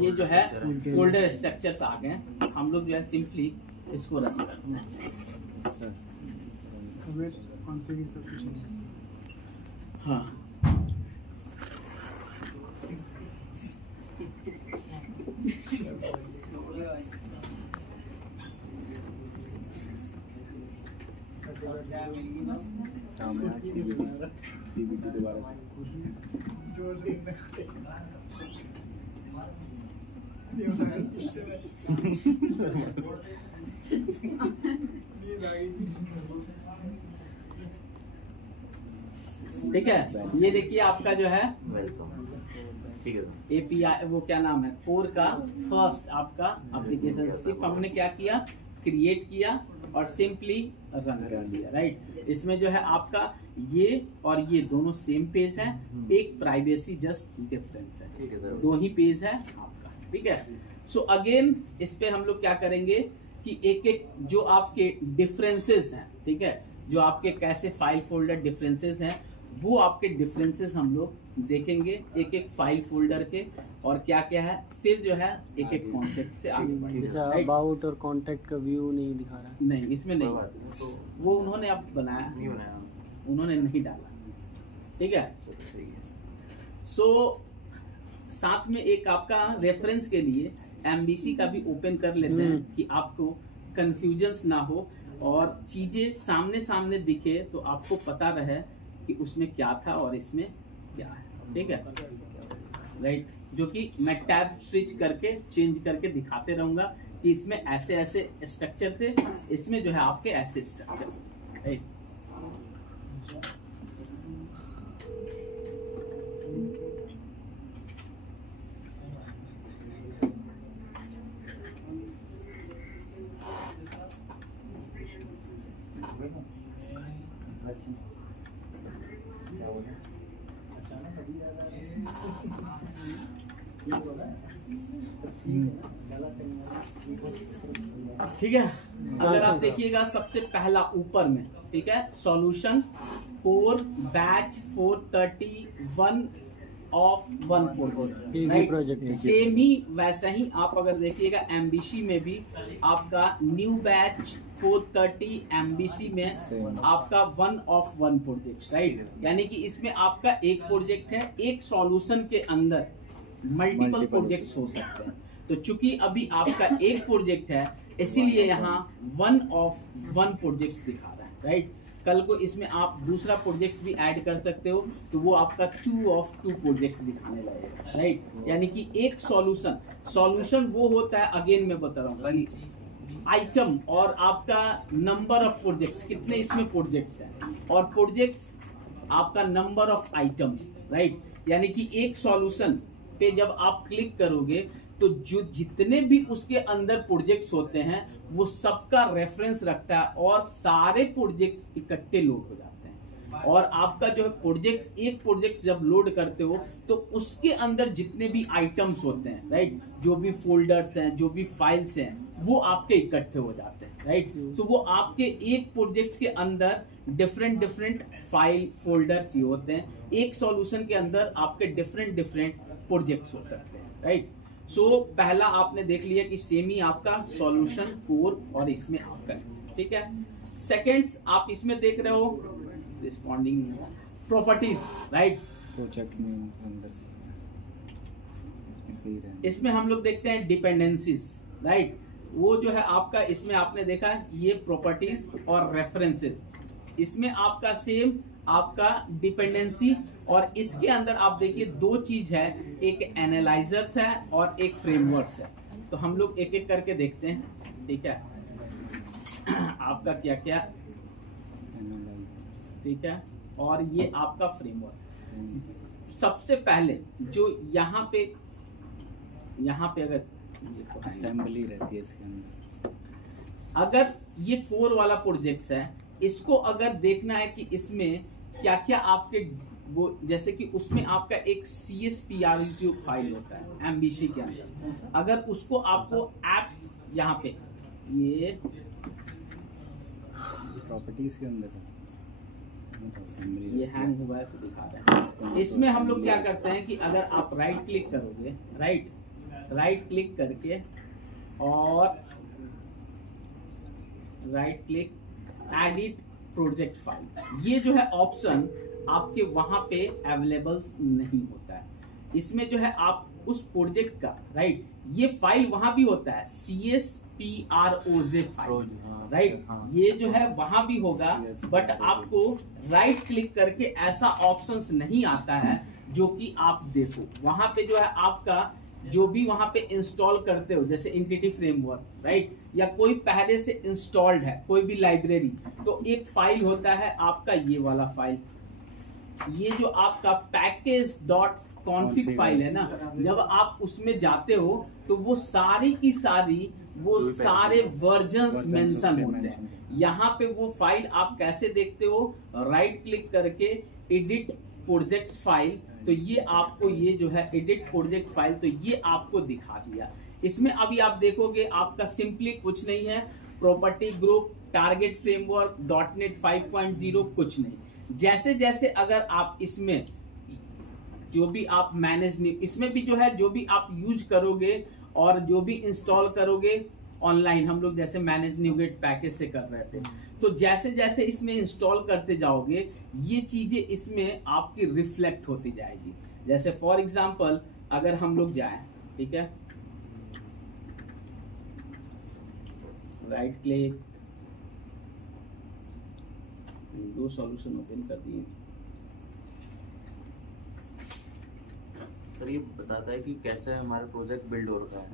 ये जो है फोल्डर स्ट्रक्चर्स आ गए, हम लोग जो है सिंपली इसको रन करते हैं। हाँ ठीक है, ये देखिए आपका जो है ठीक है सर। API, वो क्या नाम है, कोर का फर्स्ट आपका एप्लीकेशन सिर्फ हमने क्या किया, क्रिएट किया और सिंपली रन कर दिया, राइट। इसमें जो है आपका ये और ये दोनों सेम पेज है, एक प्राइवेसी जस्ट डिफरेंस है, ठीक है सर। दो ही पेज है आपका, ठीक है। सो अगेन इस पे हम लोग क्या करेंगे कि एक एक जो आपके डिफरेंसेस हैं, ठीक है, जो आपके कैसे फाइल फोल्डर डिफरेंसेस हैं, वो आपके डिफरेंसेस हम लोग देखेंगे एक एक फाइल फोल्डर के, और क्या क्या है, फिर जो है एक एक कॉन्सेप्ट पे आगे बढ़ेंगे। जैसा अबाउट और कांटेक्ट का व्यू नहीं दिखा रहा है। नहीं, इसमें नहीं, तो वो उन्होंने अब बनाया, नहीं बनाया। उन्होंने नहीं डाला, ठीक है। ठीक है। सो साथ में एक आपका रेफरेंस के लिए एमबीसी का भी ओपन कर लेते हैं कि आपको कंफ्यूजन्स ना हो और चीजें सामने सामने दिखे, तो आपको पता रहे कि उसमें क्या था और इसमें क्या है, ठीक है, राइट। जो कि मैं टैब स्विच करके चेंज करके दिखाते रहूंगा कि इसमें ऐसे ऐसे स्ट्रक्चर थे, इसमें जो है आपके ऐसे स्ट्रक्चर थे, राइट। ठीक है, अगर आप देखिएगा सबसे पहला ऊपर में, ठीक है, solution core batch 431 of 1 project same ही वैसा ही आप अगर देखिएगा एमबीसी में भी आपका न्यू बैच 430 एमबीसी में आपका 1 ऑफ 1 प्रोजेक्ट, राइट। यानी कि इसमें आपका एक प्रोजेक्ट है, एक सॉल्यूशन के अंदर मल्टीपल प्रोजेक्ट्स हो सकते हैं। तो चूंकि अभी आपका एक प्रोजेक्ट है, इसीलिए यहाँ 1 ऑफ 1 प्रोजेक्ट दिखा रहा है, राइट। कल को इसमें आप दूसरा प्रोजेक्ट भी ऐड कर सकते हो, तो वो आपका 2 ऑफ 2 प्रोजेक्ट्स दिखाने लगेगा, राइट। यानी कि एक सॉल्यूशन वो होता है, अगेन मैं बता रहा हूँ, आइटम और आपका नंबर ऑफ प्रोजेक्ट्स, कितने इसमें प्रोजेक्ट्स हैं, और प्रोजेक्ट्स आपका नंबर ऑफ आइटम्स, राइट। यानी कि एक सॉल्यूशन पे जब आप क्लिक करोगे तो जो जितने भी उसके अंदर प्रोजेक्ट्स होते हैं वो सबका रेफरेंस रखता है और सारे प्रोजेक्ट्स इकट्ठे लोड हो जाते हैं। और आपका जो है प्रोजेक्ट्स, एक प्रोजेक्ट जब लोड करते हो तो उसके अंदर जितने भी आइटम्स होते हैं, राइट, जो भी फोल्डर्स हैं, जो भी फाइल्स हैं, वो आपके इकट्ठे हो जाते हैं, राइट। तो वो आपके एक प्रोजेक्ट के अंदर डिफरेंट फाइल फोल्डर्स ही होते हैं। एक सॉल्यूशन के अंदर आपके डिफरेंट प्रोजेक्ट्स हो सकते हैं, राइट। सो पहला आपने देख लिया कि सेम ही आपका सॉल्यूशन कोर और इसमें आपका, ठीक है। सेकंड्स आप इसमें देख रहे हो रिस्पॉन्डिंग प्रॉपर्टीज, राइट। प्रोजेक्ट में अंदर से इसमें हम लोग देखते हैं डिपेंडेंसीज, राइट। वो जो है आपका इसमें आपने देखा है ये प्रॉपर्टीज और रेफरेंसेस, इसमें आपका सेम आपका डिपेंडेंसी, और इसके अंदर आप देखिए दो चीज है, एक एनालाइजर्स है और एक फ्रेमवर्क्स है। तो हम लोग एक एक करके देखते हैं, ठीक है। आपका क्या क्या, ठीक है, और ये आपका फ्रेमवर्क। सबसे पहले जो यहाँ पे अगर असेंबली रहती है इसके अंदर, अगर ये कोर वाला प्रोजेक्ट है, इसको अगर देखना है कि इसमें क्या क्या आपके वो, जैसे कि उसमें आपका एक CSPRU फाइल होता है एमबीसी के अंदर, अगर उसको आपको ऐप यहाँ पे ये प्रॉपर्टीज के अंदर ये हैंग हुआ है तो दिखा रहा है। इसमें हम लोग क्या करते हैं कि अगर आप राइट क्लिक करोगे, राइट क्लिक करके और right click edit project file, ये जो है ऑप्शन आपके वहां पे अवेलेबल नहीं होता है। इसमें जो है आप उस प्रोजेक्ट का, राइट, ये फाइल वहां भी होता है CSPROJ फाइल, राइट, ये जो है वहां भी होगा, बट आपको राइट क्लिक करके ऐसा ऑप्शंस नहीं आता है जो कि आप देखो। वहां पे जो है आपका जो भी वहां पे इंस्टॉल करते हो, जैसे एंटिटी फ्रेमवर्क, राइट, या कोई पहले से इंस्टॉल्ड है कोई भी लाइब्रेरी, तो एक फाइल होता है आपका ये वाला फाइल, ये जो आपका पैकेज डॉट कॉन्फिग फाइल है ना, जब आप उसमें जाते हो तो वो सारी की सारी वो सारे वर्जन्स मेंशन होते हैं। यहाँ पे वो फाइल आप कैसे देखते हो, राइट क्लिक करके एडिट प्रोजेक्ट फाइल, तो ये आपको ये जो है एडिट प्रोजेक्ट फाइल, तो ये आपको दिखा दिया। इसमें अभी आप देखोगे आपका सिंपली कुछ नहीं है, property group, target framework, .NET 5.0 कुछ नहीं। जैसे जैसे अगर आप इसमें जो भी आप मैनेज, इसमें भी जो है जो भी आप यूज करोगे और जो भी इंस्टॉल करोगे ऑनलाइन, हम लोग जैसे मैनेज न्यूगेट पैकेज से कर रहे थे, तो जैसे जैसे इसमें इंस्टॉल करते जाओगे ये चीजें इसमें आपकी रिफ्लेक्ट होती जाएगी। जैसे फॉर एग्जांपल अगर हम लोग जाएं, ठीक है, राइट क्लिक, दो सॉल्यूशन ओपन कर दिए। सर ये बताता है कि कैसे हमारा प्रोजेक्ट बिल्ड हो रहा है।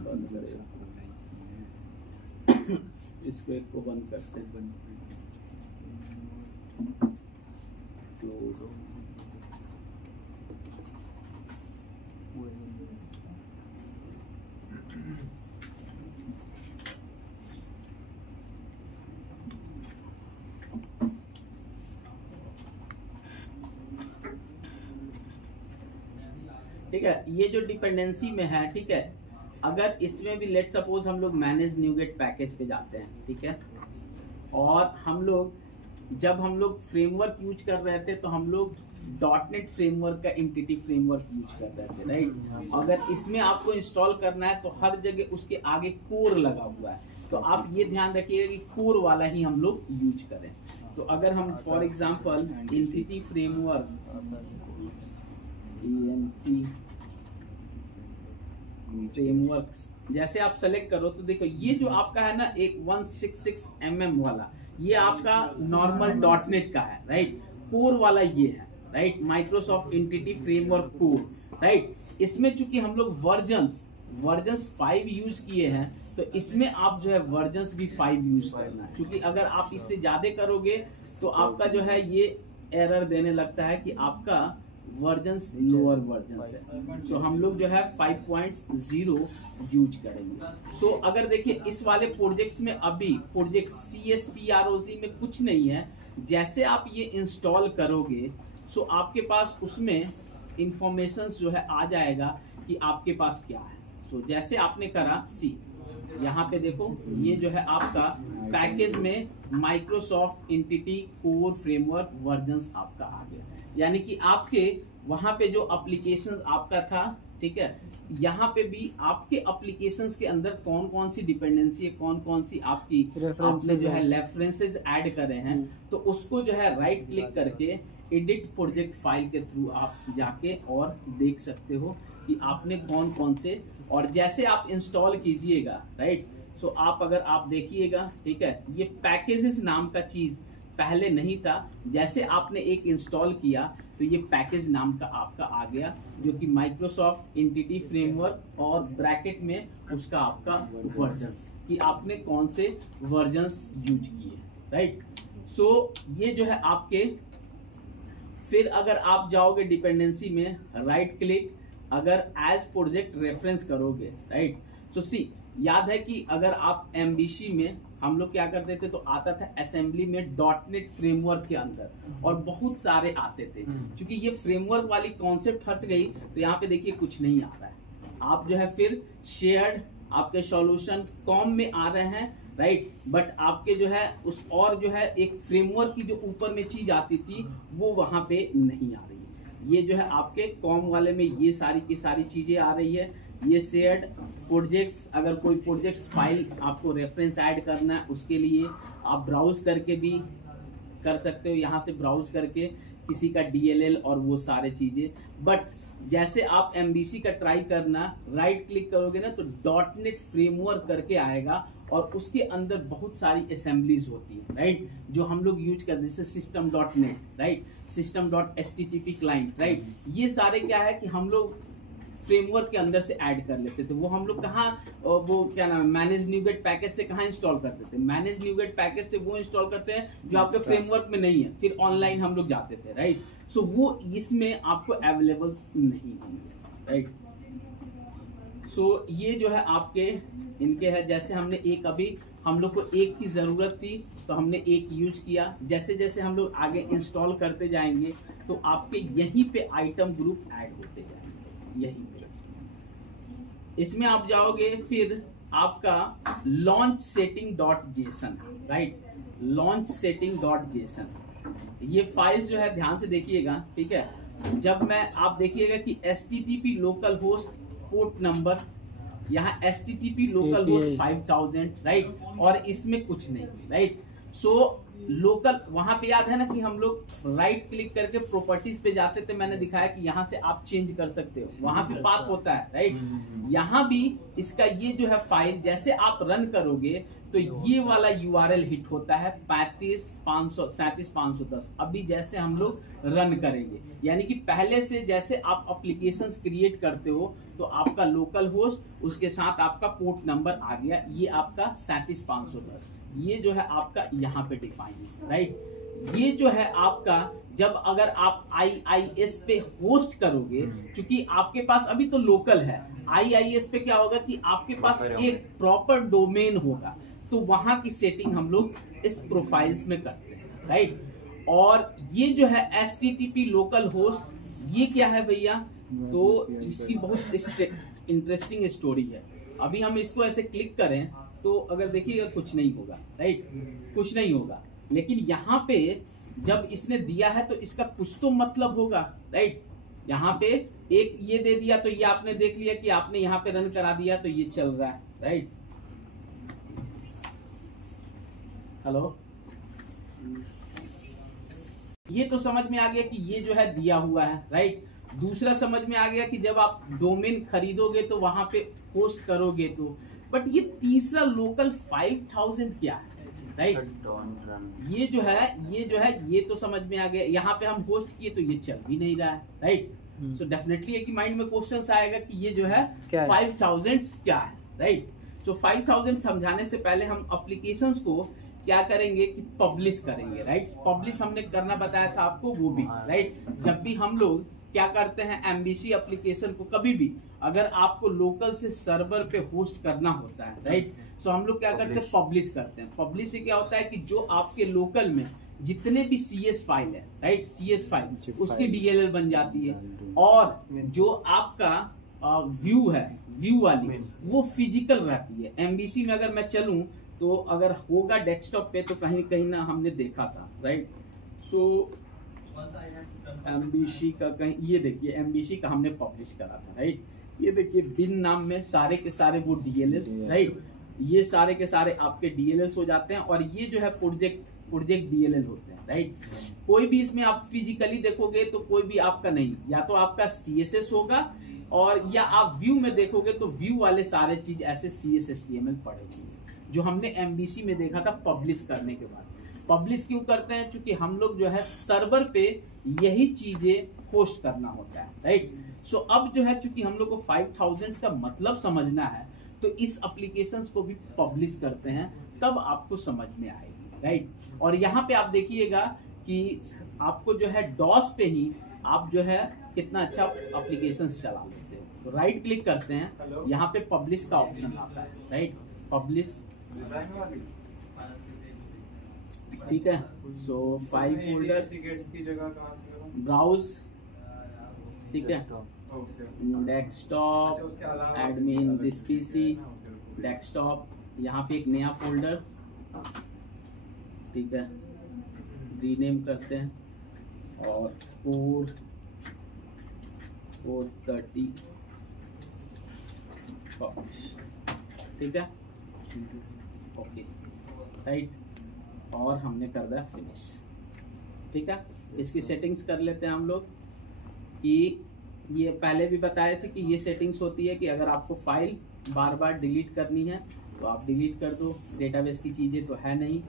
बंद करेगा, इसको एक को बंद करते हैं, क्लोज। ठीक है, ये जो डिपेंडेंसी में है, ठीक है, अगर इसमें भी लेट सपोज हम लोग मैनेज न्यूगेट पैकेज पे जाते हैं, ठीक है, और हम लोग जब हम लोग फ्रेमवर्क यूज कर रहे थे तो हम लोग .NET फ्रेमवर्क का एंटिटी फ्रेमवर्क यूज कर रहे थे, राइट। अगर इसमें आपको इंस्टॉल करना है तो हर जगह उसके आगे कोर लगा हुआ है, तो आप ये ध्यान रखिएगा कि कोर वाला ही हम लोग यूज करें। तो अगर हम for example entity framework frameworks जैसे आप सेलेक्ट करो तो देखो ये जो आपका है ना एक 166 mm वाला, ये आपका नॉर्मल .NET का है, राइट। कोर वाला ये है, right, Microsoft entity framework core, right. इसमें चूंकि हम लोग वर्जन्स 5 यूज किए हैं, तो इसमें आप जो है वर्जन्स भी 5 यूज करना है, क्योंकि अगर आप इससे ज्यादा करोगे तो आपका जो है ये एरर देने लगता है कि आपका वर्जन्स लोअर वर्जन्स है। सो हम लोग जो है 5.0 यूज करेंगे। सो अगर देखिए इस वाले प्रोजेक्ट्स में अभी प्रोजेक्ट CSPROC में कुछ नहीं है, जैसे आप ये इंस्टॉल करोगे सो आपके पास उसमें इंफॉर्मेशन जो है आ जाएगा कि आपके पास क्या है। सो जैसे आपने करा सी, यहाँ पे देखो ये जो है आपका पैकेज में Microsoft entity core framework versions आपका आ गया, यानी कि आपके वहां पे जो एप्लीकेशन आपका था, ठीक है, यहाँ पे भी आपके एप्लीकेशंस के अंदर कौन कौन सी डिपेंडेंसी है, कौन कौन सी आपकी आपने जो है रेफरेंसेस ऐड करे हैं, तो उसको जो है राइट क्लिक करके एडिट प्रोजेक्ट फाइल के थ्रू आप जाके और देख सकते हो कि आपने कौन कौन से, और जैसे आप इंस्टॉल कीजिएगा, राइट, सो आप अगर आप देखिएगा, ठीक है, ये पैकेजेस नाम का चीज पहले नहीं था, जैसे आपने एक इंस्टॉल किया तो ये पैकेज नाम का आपका आ गया, जो कि माइक्रोसॉफ्ट एंटिटी फ्रेमवर्क और ब्रैकेट में उसका आपका वर्जन्स कि आपने कौन से वर्जन्स यूज किए, राइट। सो ये जो है आपके, फिर अगर आप जाओगे डिपेंडेंसी में, राइट क्लिक, अगर एज प्रोजेक्ट रेफरेंस करोगे, राइट, सो सी याद है कि अगर आप MVC में हम लोग क्या करते थे तो आता था असेंबली में .NET फ्रेमवर्क के अंदर, और बहुत सारे आते थे। क्योंकि ये फ्रेमवर्क वाली कॉन्सेप्ट हट गई तो यहाँ पे देखिए कुछ नहीं आ रहा है। आप जो है फिर शेयर्ड आपके सॉल्यूशन कॉम में आ रहे हैं, राइट, बट आपके जो है उस और जो है एक फ्रेमवर्क की जो ऊपर में चीज आती थी वो वहां पे नहीं आ रही है। ये जो है आपके कॉम वाले में ये सारी की सारी चीजें आ रही है। ये शेयर्ड प्रोजेक्ट्स, अगर कोई प्रोजेक्ट्स फाइल आपको रेफरेंस ऐड करना है उसके लिए आप ब्राउज करके भी कर सकते हो, यहाँ से ब्राउज करके किसी का DLL और वो सारे चीजें। बट जैसे आप MVC का ट्राई करना, राइट क्लिक करोगे ना तो .NET फ्रेमवर्क करके आएगा और उसके अंदर बहुत सारी असेंबलीज होती है, राइट, जो हम लोग यूज करते हैं, जैसे system.net, right, system.http client, right, ये सारे क्या है कि हम लोग फ्रेमवर्क के अंदर से ऐड कर लेते थे। वो हम लोग कहाँ, वो क्या नाम है, मैनेज न्यूगेट पैकेज से कहाँ इंस्टॉल करते थे, मैनेज न्यूगेट पैकेज से वो इंस्टॉल करते हैं जो आपके फ्रेमवर्क में नहीं है, फिर ऑनलाइन हम लोग जाते थे, राइट। सो वो इसमें आपको अवेलेबल नहीं होंगे, राइट। सो ये जो है आपके इनके है, जैसे हमने एक अभी हम लोग को एक की जरूरत थी तो हमने एक यूज किया, जैसे जैसे हम लोग आगे इंस्टॉल करते जाएंगे तो आपके यहीं पे आइटम ग्रुप ऐड होते जाएंगे, यहीं पे। इसमें आप जाओगे, फिर आपका launch setting dot JSON, right, launch setting dot JSON, ये फाइल जो है ध्यान से देखिएगा, ठीक है। जब मैं आप देखिएगा कि HTTP local host port number, यहाँ HTTP लोकल होस्ट 5000, राइट, और इसमें कुछ नहीं, राइट। सो लोकल वहां पे याद है ना कि हम लोग राइट क्लिक करके प्रॉपर्टीज पे जाते थे, मैंने दिखाया कि यहाँ से आप चेंज कर सकते हो, वहां पे पाथ होता है, राइट। यहाँ भी इसका ये जो है फाइल जैसे आप रन करोगे तो ये वाला URL हिट होता है 35510। अभी जैसे हम लोग रन करेंगे, यानी कि पहले से जैसे आप एप्लीकेशंस क्रिएट करते हो तो आपका लोकल होस्ट, उसके साथ आपका पोर्ट नंबर आ गया, ये आपका 35510, ये जो है आपका यहाँ पे डिफाइन है, राइट। ये जो है आपका, जब अगर आप IIS पे होस्ट करोगे, क्योंकि आपके पास अभी तो लोकल है, IIS पे क्या होगा कि आपके पास एक प्रॉपर डोमेन होगा, तो वहां की सेटिंग हम लोग इस प्रोफाइल्स में करते हैं, राइट। और ये जो है HTTP लोकल होस्ट, ये क्या है भैया, तो इसकी बहुत इंटरेस्टिंग स्टोरी है। अभी हम इसको ऐसे क्लिक करें तो अगर देखिएगा कुछ नहीं होगा, राइट, कुछ नहीं होगा, लेकिन यहाँ पे जब इसने दिया है तो इसका कुछ तो मतलब होगा, राइट। यहाँ पे एक ये दे दिया तो ये आपने देख लिया कि आपने यहाँ पे रन करा दिया तो ये चल रहा है, राइट। हेलो, ये तो समझ में आ गया कि ये जो है दिया हुआ है, राइट। दूसरा समझ में आ गया कि जब आप डोमेन खरीदोगे तो वहां पे पोस्ट करोगे तो, बट ये तीसरा लोकल 5000 क्या है, राइट। ये जो है ये तो समझ में आ गया, यहाँ पे हम होस्ट किए तो ये चल भी नहीं रहा है, राइट। सो डेफिनेटली एक माइंड में क्वेश्चन आएगा कि ये जो है 5000 क्या है, राइट। सो 5000 समझाने से पहले हम एप्लीकेशंस को क्या करेंगे कि पब्लिश करेंगे, राइट। पब्लिश हमने करना बताया था आपको, वो भी, राइट। जब भी हम लोग क्या करते हैं, MVC एप्लीकेशन को कभी भी अगर आपको लोकल से सर्वर पे होस्ट करना होता है, राइट, सो हम लोग क्या करते हैं, पब्लिश करते हैं। पब्लिश से क्या होता है कि जो आपके लोकल में जितने भी CS फाइल है, राइट, CS फाइल उसकी DLL बन जाती है, और जो आपका व्यू है, व्यू वाली, वो फिजिकल रहती है। MVC में अगर मैं चलूं तो अगर होगा डेस्कटॉप पे तो कहीं कहीं ना हमने देखा था, राइट। सो MVC का कहीं, ये देखिए MVC का हमने पब्लिश करा था, राइट। ये देखिए बिन नाम में सारे के सारे वो DLL, राइट, ये सारे के सारे आपके DLLs हो जाते हैं, और ये जो है प्रोजेक्ट DLL होते हैं, राइट। कोई भी इसमें आप फिजिकली देखोगे तो कोई भी आपका नहीं, या तो आपका CSS होगा, और या आप व्यू में देखोगे तो व्यू वाले सारे चीज ऐसे CS HTML पड़ेगी, जो हमने MVC में देखा था पब्लिश करने के बाद। पब्लिश क्यों करते हैं, क्योंकि हम लोग जो है सर्वर पे यही चीजें होस्ट करना होता है, राइट। सो अब जो है चूंकि हम लोग को 5000 का मतलब समझना है तो इस एप्लीकेशंस को भी पब्लिश करते हैं, तब आपको समझ में आएगी, राइट। और यहाँ पे आप देखिएगा कि आपको जो है DOS पे ही आप जो है कितना अच्छा एप्लीकेशंस चला लेते हो। तो राइट क्लिक करते हैं, यहाँ पे पब्लिश का ऑप्शन आता है, राइट, पब्लिश, ठीक है। सो फाइल फोल्डर, ब्राउज, ठीक है, desktop, admin this PC, desktop, यहाँ पे एक नया फोल्डर, ठीक है, रीनेम करते हैं, और 430 ठीक है, ओके, राइट, और हमने कर दिया फिनिश, ठीक है। इसकी सेटिंग्स कर लेते हैं हम लोग, कि ये पहले भी बताए थे कि ये सेटिंग्स होती है कि अगर आपको फाइल बार बार डिलीट करनी है तो आप डिलीट कर दो, डेटाबेस की चीजें तो है नहीं।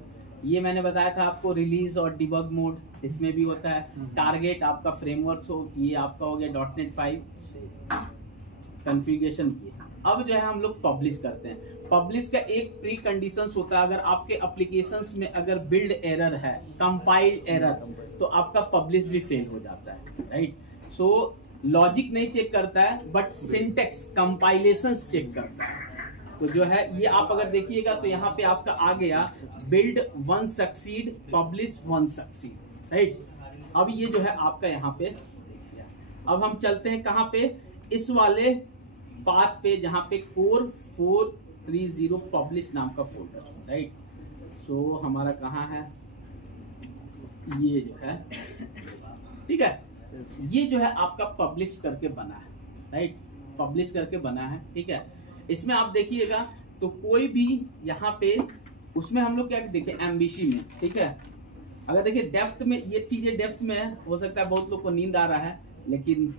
ये मैंने बताया था आपको रिलीज और डिबग मोड, इसमें भी होता है। टारगेट आपका फ्रेमवर्क हो, ये आपका हो गया .NET 5 कॉन्फ़िगरेशन की। अब जो है हम लोग पब्लिश करते हैं। पब्लिश का एक प्री कंडीशंस होता है, अगर आपके एप्लीकेशंस में अगर बिल्ड एरर है, कंपाइल्ड एरर, तो आपका पब्लिश भी फेल हो जाता है, राइट। सो लॉजिक नहीं चेक करता है बट सिंटेक्स कंपाइलेशंस चेक करता है। तो जो है ये आप अगर देखिएगा तो यहाँ पे आपका आ गया build 1 succeed, publish 1 succeed, right. अब ये जो है आपका यहाँ पे देख लिया। अब हम चलते हैं कहाँ पे, इस वाले पाथ पे जहाँ पे कोर 430 पब्लिश नाम का फोल्डर, राइट। सो हमारा कहाँ है, ये जो है, ठीक है, ये जो है आपका पब्लिश करके बना है, राइट, पब्लिश करके बना है, ठीक है। इसमें आप देखिएगा तो कोई भी यहाँ पे, उसमें हम लोग क्या देखें एमबीसी में, ठीक है। अगर देखिए डेफ्ट में, ये चीजें डेफ्ट में है, हो सकता है बहुत लोग को नींद आ रहा है, लेकिन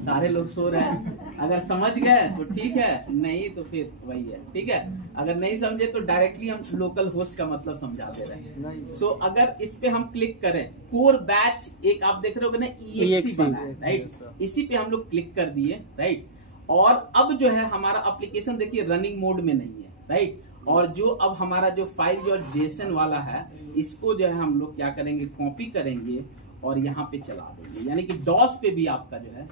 सारे लोग सो रहे हैं। अगर समझ गए तो ठीक है, नहीं तो फिर वही है, ठीक है। अगर नहीं समझे तो डायरेक्टली हम लोकल होस्ट का मतलब समझा दे रहे हैं। सो अगर इस पे हम क्लिक करें, कोर बैच एक आप देख रहे हो ना EXE बना है, राइट, इसी पे हम लोग क्लिक कर दिए, राइट। और अब जो है हमारा एप्लीकेशन देखिए रनिंग मोड में नहीं है, राइट। और जो अब हमारा जो फाइल जो JSON वाला है, इसको जो है हम लोग क्या करेंगे, कॉपी करेंगे और यहाँ पे चला देंगे। यानी कि डॉस पे भी आपका जो है,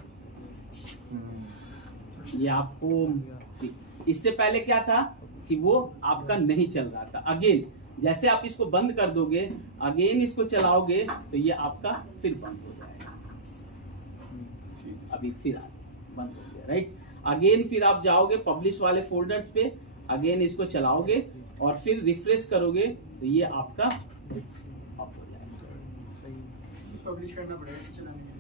ये आपको, इससे पहले क्या था कि वो आपका नहीं चल रहा था। अगेन जैसे आप इसको बंद कर दोगे, अगेन इसको चलाओगे तो ये आपका फिर बंद हो जाएगा। अभी फिर बंद हो गया, राइट। अगेन फिर आप जाओगे पब्लिश वाले फोल्डर्स पे, अगेन इसको चलाओगे और फिर रिफ्रेश करोगे तो ये आपका ऑफ हो जाएगा। पब्लिश करना पड़ेगा चलाने के लिए,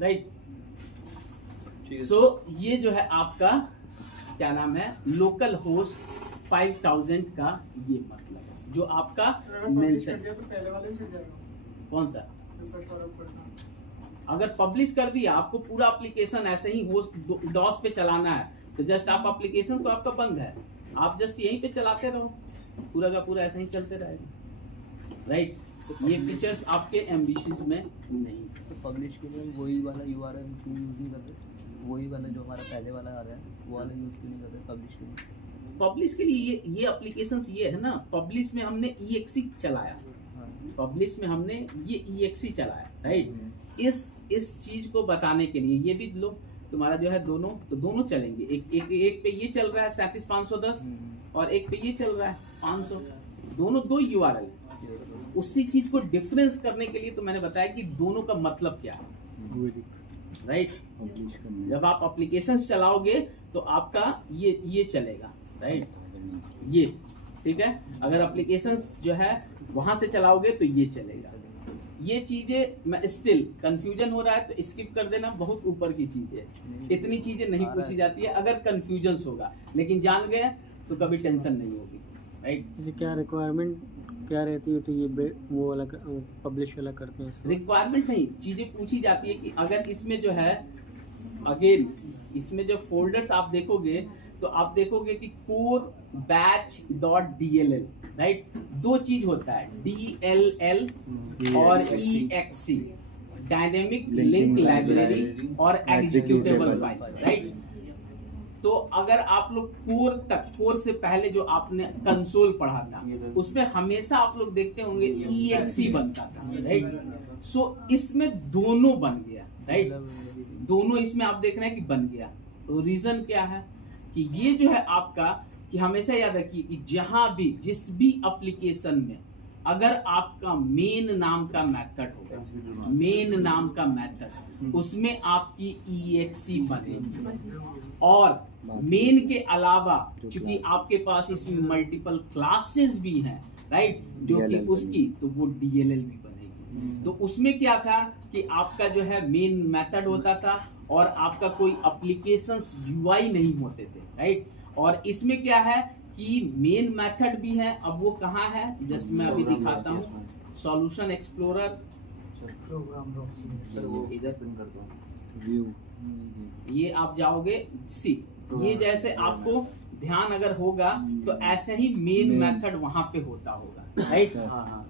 राइट। सो ये जो है आपका क्या नाम है, लोकल होस्ट 5000 का ये मतलब है, जो आपका मेंशन। तो पहले वाले भी चल जाएगा, कौन सा, फर्स्ट वाला ऊपर था। अगर पब्लिश कर दिया, आपको पूरा एप्लीकेशन ऐसे ही होस्ट डॉस पे चलाना है, तो जस्ट आप एप्लीकेशन तो आपका बंद है, आप जस्ट यहीं पे चलाते रहो, पूरा का पूरा ऐसे ही चलते रहेगा, राइट। ये फीचर्स आपके एम्बिशंस में नहीं। तो पब्लिश के लिए वही वाला URL यूज नहीं करते, वही वाला जो हमारा पहले वाला आ रहा है वो वाला यूज क्यों नहीं करते पब्लिश के लिए? पब्लिश के लिए ये एप्लीकेशंस ये है ना, पब्लिश में हमने EXE चलाया, पब्लिश में हमने ये EXE चलाया, राइट। इस चीज को बताने के लिए ये भी लो, तुम्हारा जो है दोनों, तो दोनों चलेंगे। एक पे ये चल रहा है 37510 और एक पे ये चल रहा है 500, दोनों 2 URL। उसी चीज को डिफरेंस करने के लिए तो मैंने बताया कि दोनों का मतलब क्या है, राइट। जब आप एप्लीकेशन चलाओगे तो आपका ये चलेगा, राइट, ये, ठीक है। अगर एप्लीकेशन जो है वहां से चलाओगे तो ये चलेगा। ये चीजें मैं स्टिल कंफ्यूजन हो रहा है तो स्किप कर देना, बहुत ऊपर की चीजें, इतनी चीजें नहीं पूछी जाती है अगर कंफ्यूजन होगा, लेकिन जान गए तो कभी टेंशन नहीं होगी, राइट। क्या रिक्वायरमेंट क्या रहती है, तो ये वो वाला पब्लिश वाला करते हैं? रिक्वायरमेंट नहीं, चीजें पूछी जाती है कि अगर इसमें जो है, अगेन इसमें जो फोल्डर्स आप देखोगे तो आप देखोगे कि core batch.dll, राइट। 2 चीज होता है, DLL और EXE, डायनेमिक लिंक लाइब्रेरी और एग्जीक्यूटेबल फाइल, राइट। तो अगर आप लोग कोर से पहले जो आपने कंसोल पढ़ा था, उसमें हमेशा आप लोग देखते होंगे EXE बनता था, राइट। सो इसमें दोनों बन गया, राइट, दोनों इसमें आप देख रहे हैं कि बन गया। तो रीजन क्या है कि ये जो है आपका, कि हमेशा याद रखिए कि जहां भी, जिस भी एप्लीकेशन में अगर आपका मेन नाम का मेथड होगा, मेन नाम का मेथड, उसमें आपकी EXE बनेगी। और मेन के अलावा क्योंकि आपके पास इसमें मल्टीपल क्लासेस भी हैं, राइट, जो कि उसकी, तो वो DLL भी बनेगी। तो उसमें क्या था कि आपका जो है मेन मेथड होता था और आपका कोई एप्लीकेशंस UI नहीं होते थे, राइट। और इसमें क्या है कि मेन मेथड भी है। अब वो कहाँ है, जस्ट मैं अभी दिखाता हूँ, सॉल्यूशन एक्सप्लोरर, सर वो इधर पिन कर दो, व्यू, ये आप जाओगे सी, ये जैसे आपको ध्यान अगर होगा तो ऐसे ही मेन मेथड वहां पे होता होगा, राइट।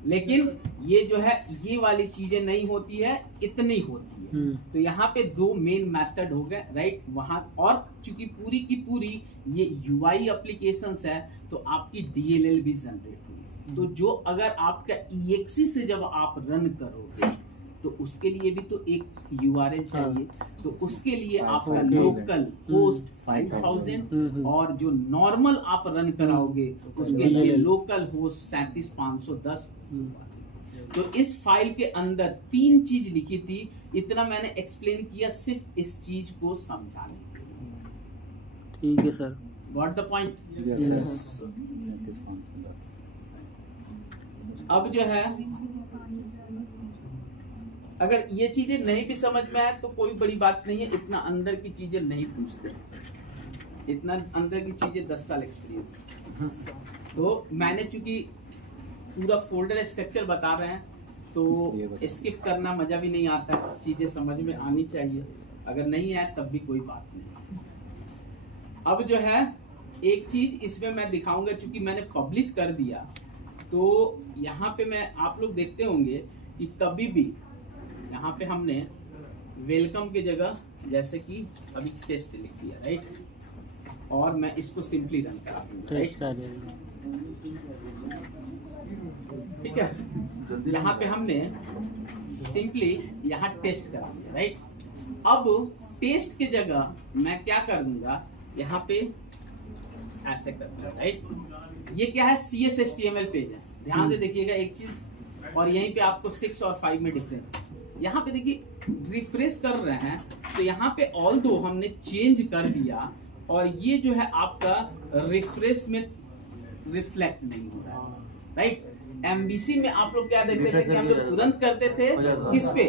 लेकिन ये जो है ये वाली चीजें नहीं होती है, इतनी होती है। तो यहाँ पे दो मेन मेथड हो गए, राइट। वहां और चूंकि पूरी की पूरी ये यूआई एप्लीकेशंस है तो आपकी डीएलएल भी जनरेट हुई। तो जो अगर आपका EXE से जब आप रन करोगे तो उसके लिए भी तो एक URL चाहिए। तो उसके लिए आपका लोकल होस्ट 5000 और जो नॉर्मल आप रन कराओगे उसके लिए लोकल होस्ट 37510। तो इस फाइल के अंदर 3 चीज लिखी थी, इतना मैंने एक्सप्लेन किया सिर्फ इस चीज को समझाने के लिए। ठीक है सर, गॉट द पॉइंट। अब जो है अगर ये चीजें नहीं भी समझ में आए तो कोई बड़ी बात नहीं है, इतना अंदर की चीजें नहीं पूछते, इतना अंदर की चीजें 10 साल एक्सपीरियंस। तो मैंने चूंकि पूरा फोल्डर स्ट्रक्चर बता रहे हैं तो स्किप करना मजा भी नहीं आता है, चीजें समझ में आनी चाहिए, अगर नहीं आए तब भी कोई बात नहीं। अब जो है एक चीज इसमें मैं दिखाऊंगा, चूंकि मैंने पब्लिश कर दिया तो यहाँ पे मैं आप लोग देखते होंगे कि कभी भी यहाँ पे हमने वेलकम की जगह जैसे कि अभी टेस्ट लिख दिया, राइट। और मैं इसको सिंपली रन करा दूंगा, ठीक है। यहाँ पे हमने सिंपली यहाँ टेस्ट करा दिया, राइट। अब टेस्ट की जगह मैं क्या कर दूंगा, यहाँ पे ऐसे कर दूंगा, राइट। ये क्या है, CSHTML पेज है, ध्यान से देखिएगा एक चीज। और यहीं पे आपको 6 और 5 में डिफरेंस, यहाँ पे देखिए रिफ्रेश कर रहे हैं तो यहाँ पे ऑल दो हमने चेंज कर दिया और ये जो है आपका रिफ्रेश में रिफ्लेक्ट नहीं हो रहा है, राइट। MVC में आप लोग क्या देखते थे कि हम लोग तुरंत करते थे किस पे,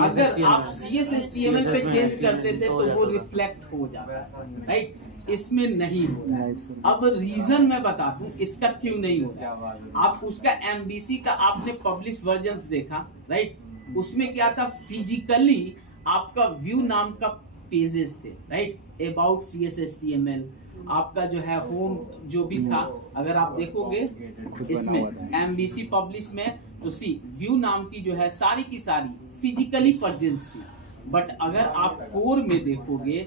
अगर आप CSHTML पे चेंज करते थे तो वो रिफ्लेक्ट हो जाता है, राइट। इसमें नहीं हो रहा है। अब रीजन मैं बता दूं इसका क्यों नहीं हो रहा है। आप उसका MVC का आपने पब्लिश वर्जन देखा, राइट। उसमें क्या था, फिजिकली आपका व्यू नाम का पेजेस थे, राइट। अबाउट CSHTML आपका जो है होम जो भी था, अगर आप देखोगे इसमें MVC पब्लिश में तो व्यू नाम की जो है सारी की सारी फिजिकली प्रेजेंस थी। बट अगर आप कोर में देखोगे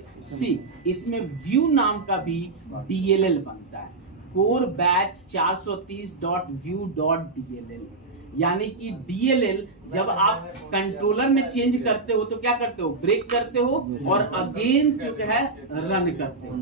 इसमें व्यू नाम का भी DLL बनता है, कोर बैच 430.view.dll। यानी कि DLL जब आप कंट्रोलर में चेंज करते हो तो क्या करते हो, ब्रेक करते हो और अगेन जो है रन करते हो,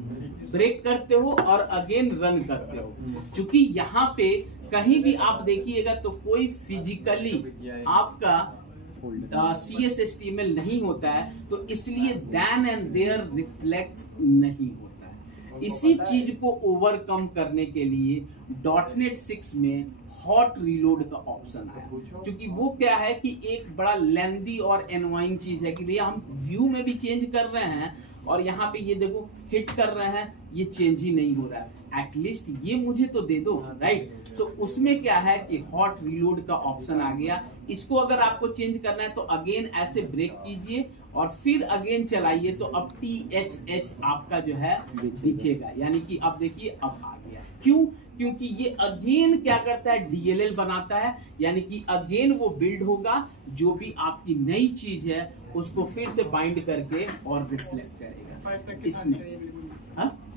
ब्रेक करते हो और अगेन रन करते हो। चूंकि यहाँ पे कहीं भी आप देखिएगा तो कोई फिजिकली आपका CSHTML नहीं होता है, तो इसलिए देन एंड देयर रिफ्लेक्ट नहीं होता है। इसी चीज को ओवरकम करने के लिए .NET 6 में हॉट रीलोड का ऑप्शन आया, क्योंकि वो क्या है कि एक बड़ा लेंदी और एनवाइंग चीज है कि भैया हम व्यू में भी चेंज कर रहे हैं और यहाँ पे ये देखो हिट कर रहे हैं, ये चेंज ही नहीं हो रहा है, एटलीस्ट ये मुझे तो दे दो, राइट। सो उसमें क्या है कि हॉट रीलोड का ऑप्शन आ गया। इसको अगर आपको चेंज करना है तो अगेन ऐसे ब्रेक कीजिए और फिर अगेन चलाइए तो अब THH आपका जो है दिखेगा, यानी कि अब देखिए अब आ गया। क्यों, क्योंकि ये अगेन क्या करता है, DLL बनाता है, यानी कि अगेन वो बिल्ड होगा, जो भी आपकी नई चीज है उसको फिर से बाइंड करके और रिफ्लेक्ट करेगा इसमें।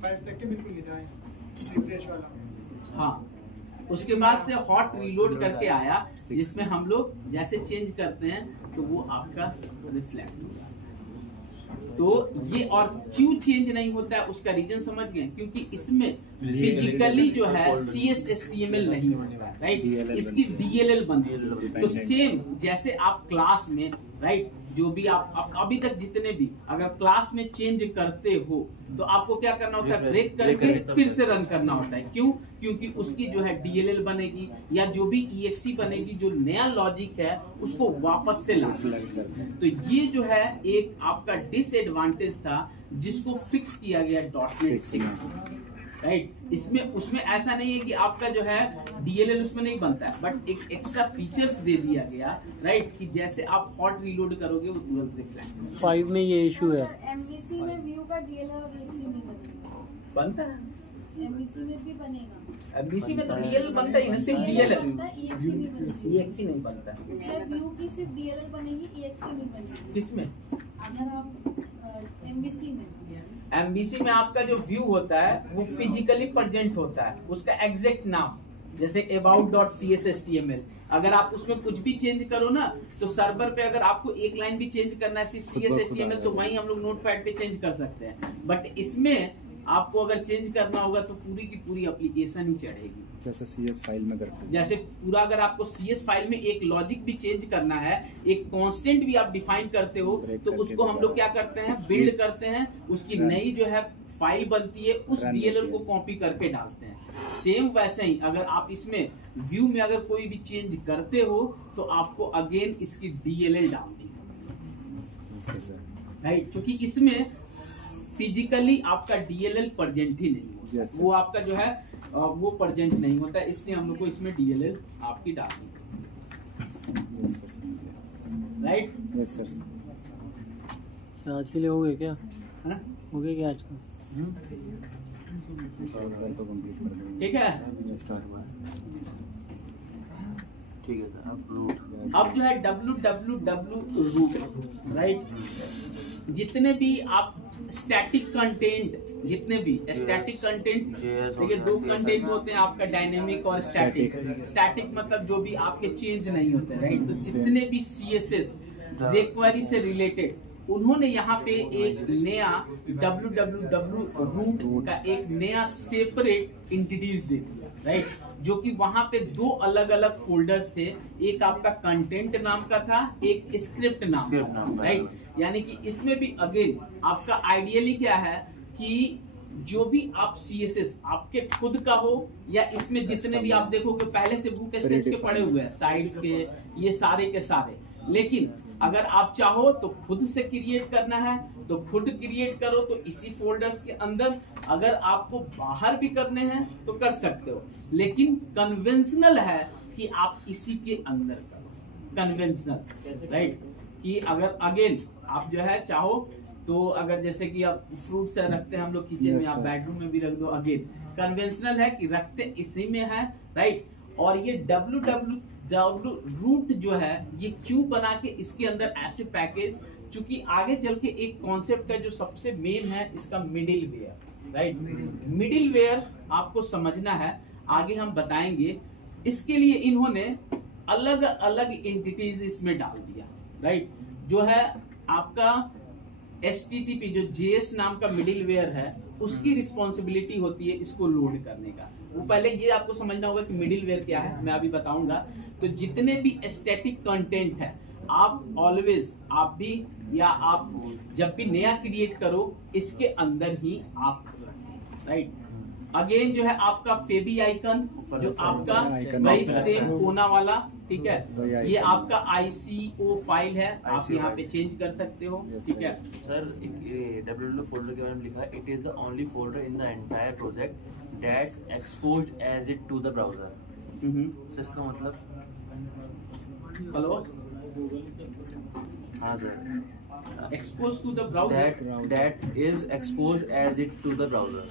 5 तक के बिल्कुल रिफ्रेश वाला। हाँ, उसके बाद से हॉट रीलोड करके आया जिसमें हम लोग जैसे चेंज करते हैं तो वो आपका रिफ्लेक्ट होगा। तो ये और क्यों चेंज नहीं होता है उसका रीजन समझ गए, क्योंकि इसमें फिजिकली जो है CSHTML नहीं होता है, राइट। इसकी DLL बनती है। तो सेम जैसे आप क्लास में, राइट, जो भी आप अभी तक जितने भी अगर क्लास में चेंज करते हो तो आपको क्या करना होता है, ब्रेक करके फिर से रन करना होता है। क्यों, क्योंकि उसकी जो है DLL बनेगी या जो भी EXE बनेगी, जो नया लॉजिक है उसको वापस से लाना। तो ये जो है एक आपका डिसएडवांटेज था जिसको फिक्स किया गया .NET 6, राइट। इसमें उसमें ऐसा नहीं है कि आपका जो है DLL उसमें नहीं बनता है, बट एक एक्स्ट्रा फीचर्स दे दिया गया, राइट, कि जैसे आप हॉट रीलोड करोगे वो तुरंत रिफ्लेक्ट। 5 में ये इशू है, MVC में व्यू का DLL और EXE नहीं बनेगा। बनता है एमबीसी में भी बनेगा। एमबीसी में तो डीएलएल बनता ही ना, सिर्फ डीएलएल, ईएक्सी भी बनेगी। ईएक्सी नहीं बनता है इसमें व्यू की सिर्फ डीएलएल बनेगी, ईएक्सी नहीं बनेगी। किसमें? अगर आप एमबीसी में एमबीसी में आपका जो व्यू होता है वो फिजिकली प्रेजेंट होता है, उसका एग्जैक्ट नाम, जैसे about.cshtml, अगर आप उसमें कुछ भी चेंज करो ना तो सर्वर पे अगर आपको एक लाइन भी चेंज करना है सिर्फ CSHTML तो वहीं हम लोग नोटपैड पे चेंज कर सकते हैं, बट इसमें आपको अगर चेंज करना होगा तो पूरी की पूरी एप्लीकेशन ही चढ़ेगी, जैसे CS फाइल में करते हैं। जैसे पूरा अगर आपको CS फाइल में एक लॉजिक भी चेंज करना है, एक कांस्टेंट भी आप डिफाइन करते हो तो उसको हम लोग क्या करते हैं, बिल्ड करते हैं, उसकी नई जो है फाइल बनती है, उस डीएलएल को कॉपी करके डालते हैं। सेम वैसे ही अगर आप इसमें व्यू में अगर कोई भी चेंज करते हो तो आपको अगेन इसकी डीएलएल डालनी है, राइट, क्योंकि इसमें फिजिकली आपका डीएलएल प्रेजेंट ही नहीं होता, वो आपका जो है वो प्रेजेंट नहीं होता है, इसलिए हम लोग को इसमें डीएलएल आपकी डालनी है, राइट। Yes sir. आज के लिए हो गए क्या? हाँ? हो गए क्या आज का? तो कंप्लीट कर देंगे। ठीक है, यस सर। ठीक है सर। अब रूट, अब जो है www रूट, राइट, जितने भी आप स्टैटिक कंटेंट, जितने भी स्टैटिक कंटेंट, देखिए दो कंटेंट होते हैं आपका, डायनेमिक और स्टैटिक। स्टैटिक मतलब जो भी आपके चेंज नहीं होते, राइट, तो जितने भी CSS jQuery से रिलेटेड, उन्होंने यहाँ पे एक नया www रूट का एक नया सेपरेट इंटिटीज दे दिया, राइट, जो कि वहां पे दो अलग अलग फोल्डर्स थे, एक आपका कंटेंट नाम का था, एक स्क्रिप्ट नाम का, राइट, यानी कि इसमें भी अगेन आपका आइडियली क्या है कि जो भी आप CSS आपके खुद का हो या इसमें जितने भी आप देखोगे पहले से बूट स्ट्रैप्स के पड़े हुए हैं, साइट्स के, ये सारे के सारे, लेकिन अगर आप चाहो तो खुद से क्रिएट करना है तो खुद क्रिएट करो, तो इसी फोल्डर्स के अंदर, अगर आपको बाहर भी करने हैं तो कर सकते हो, लेकिन कन्वेंशनल है कि आप इसी के अंदर करो, कन्वेंशनल, राइट, कि अगर अगेन आप जो है चाहो तो अगर जैसे कि आप फ्रूट से रखते हैं हम लोग किचन में, आप बेडरूम में भी रख दो, अगेन कन्वेंशनल है कि रखते इसी में है, राइट। और ये www रूट जो है ये क्यों बना के इसके अंदर ऐसे पैकेज, चूंकि आगे चल के एक कॉन्सेप्ट है जो सबसे मेन है इसका, middleware, right, middleware आपको समझना है, आगे हम बताएंगे। इसके लिए इन्होंने अलग अलग एंटिटीज इसमें डाल दिया, राइट, जो है आपका HTTP जो JS नाम का मिडिल वेयर है उसकी रिस्पॉन्सिबिलिटी होती है इसको लोड करने का। वो पहले ये आपको समझना होगा कि मिडिल वेयर क्या है, मैं अभी बताऊंगा। तो जितने भी स्टैटिक कंटेंट है आप ऑलवेज, आप भी या आप जब भी नया क्रिएट करो इसके अंदर ही आप, राइट। अगेन जो है आपका फेबी आइकन जो आपका वही सेम कोना वाला, ठीक है, ये आपका ICO फाइल है, आप यहाँ पे चेंज कर सकते हो, ठीक है सर। www फोल्डर के बारे में लिखा है, it is the only folder in the entire project that's exposed as it to the browser. तो इसका मतलब, हेलो, हाँ sir, expose to the browser, that is exposed as it to the browser.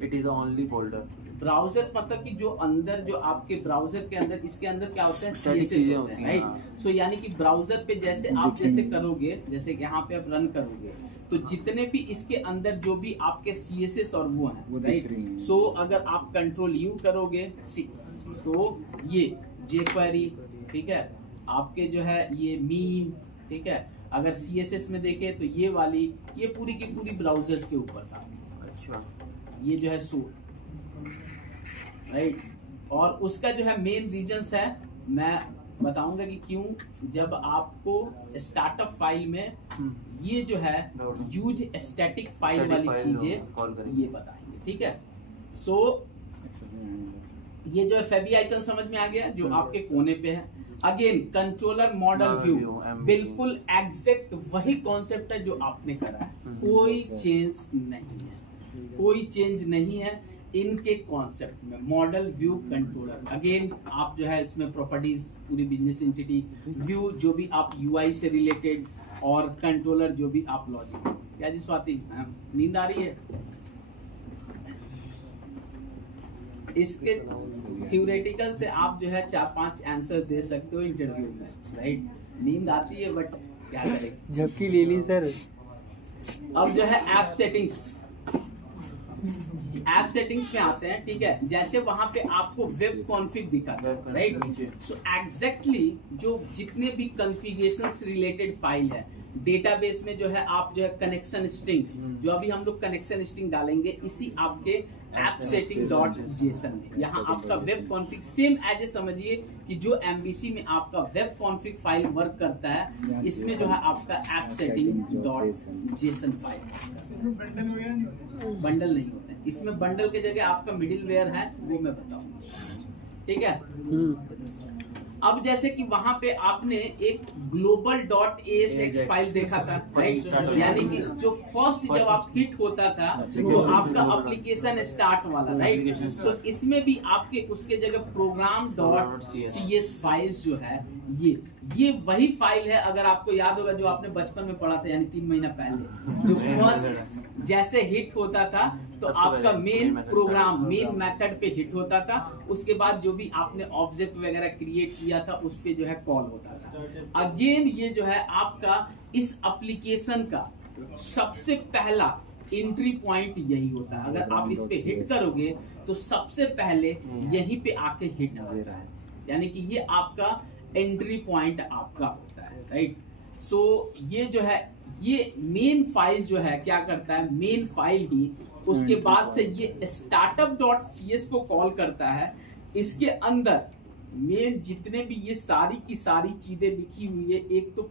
It is the only folder. Browser मतलब कि जो अंदर, जो आपके ब्राउजर के अंदर, इसके अंदर क्या होते हैं, सारी CSS चीजें होते हैं, होती हैं, राइट। सो यानी कि ब्राउजर पे जैसे आप जैसे करोगे, जैसे कि यहाँ पे आप रन करोगे तो जितने भी इसके अंदर जो भी आपके CSS और वो हैं, राइट। सो अगर आप Ctrl+U करोगे तो ये jQuery, ठीक है, आपके जो है ये मीम, ठीक है, अगर CSS में देखें तो ये वाली, ये पूरी की पूरी ब्राउजर्स के ऊपर साथ, अच्छा, ये जो है सो, राइट। और उसका जो है मेन रीजंस है, मैं बताऊंगा कि क्यों, जब आपको स्टार्टअप फाइल में ये जो है यूज स्टैटिक फाइल वाली चीजें ये बताएंगे, ठीक है। सो ये जो है फेबी आइकन समझ में आ गया जो आपके कोने पे है। अगेन कंट्रोलर मॉडल व्यू बिल्कुल एग्जैक्ट वही कॉन्सेप्ट है जो आपने करा है, कोई चेंज नहीं है, कोई चेंज नहीं है इनके कॉन्सेप्ट में। मॉडल व्यू कंट्रोलर, अगेन आप जो है इसमें प्रॉपर्टीज, पूरी बिजनेस एंटिटी, व्यू जो भी आप UI से रिलेटेड, और कंट्रोलर जो भी आप लॉजिक। क्या जी स्वाति, नींद आ रही है? इसके थ्योरेटिकल से आप जो है 4-5 आंसर दे सकते हो इंटरव्यू में, राइट। नींद आती है बट क्या करें। झपकी ले ली सर। अब जो है ऐप सेटिंग्स में आते हैं, ठीक है। जैसे वहां पे आपको वेब कॉन्फ़िग दिखा था, राइट। सो एग्जैक्टली जो जितने भी कॉन्फ़िगरेशन रिलेटेड फाइल है डेटाबेस में, जो है आप जो है कनेक्शन स्ट्रिंग, जो अभी हम लोग कनेक्शन स्ट्रिंग डालेंगे इसी आपके ऐप सेटिंग डॉट जेसन में, यहाँ आपका web config same as a समझिए कि जो एमबीसी में आपका वेब कॉन्फ़िग फाइल वर्क करता है, इसमें जो है आपका app setting dot JSON file. Bundle नहीं होता है इसमें, बंडल की जगह आपका मिडिल वेयर है, वो मैं बताऊंगा, ठीक है। अब जैसे कि वहां पे आपने एक ग्लोबल डॉट ASX फाइल देखा था, राइट। यानी कि जो फर्स्ट जब आप हिट होता था तो आपका एप्लीकेशन स्टार्ट वाला, राइट। सो इसमें भी आपके उसके जगह प्रोग्राम डॉट CS फाइल्स जो है ये वही फाइल है। अगर आपको याद होगा जो आपने बचपन में पढ़ा था, यानी 3 महीना पहले, जो फर्स्ट जैसे हिट होता था तो आपका मेन प्रोग्राम मेन मेथड पे हिट होता था, उसके बाद जो भी आपने ऑब्जेक्ट वगैरह क्रिएट किया था उस पे जो है कॉल होता था। अगेन ये जो है आपका इस एप्लीकेशन का सबसे पहला एंट्री पॉइंट यही होता है। अगर आप इस पे हिट करोगे तो सबसे पहले यहीं पे आके हिट आ रहा है, यानी कि ये आपका एंट्री पॉइंट आपका होता है, राइट। सो ये जो है ये मेन फाइल जो है क्या करता है, मेन फाइल ही उसके बाद से ये स्टार्टअप डॉट CS को कॉल करता है। इसके अंदर मेन जितने भी ये सारी की सारी चीजें लिखी हुई है, एक तो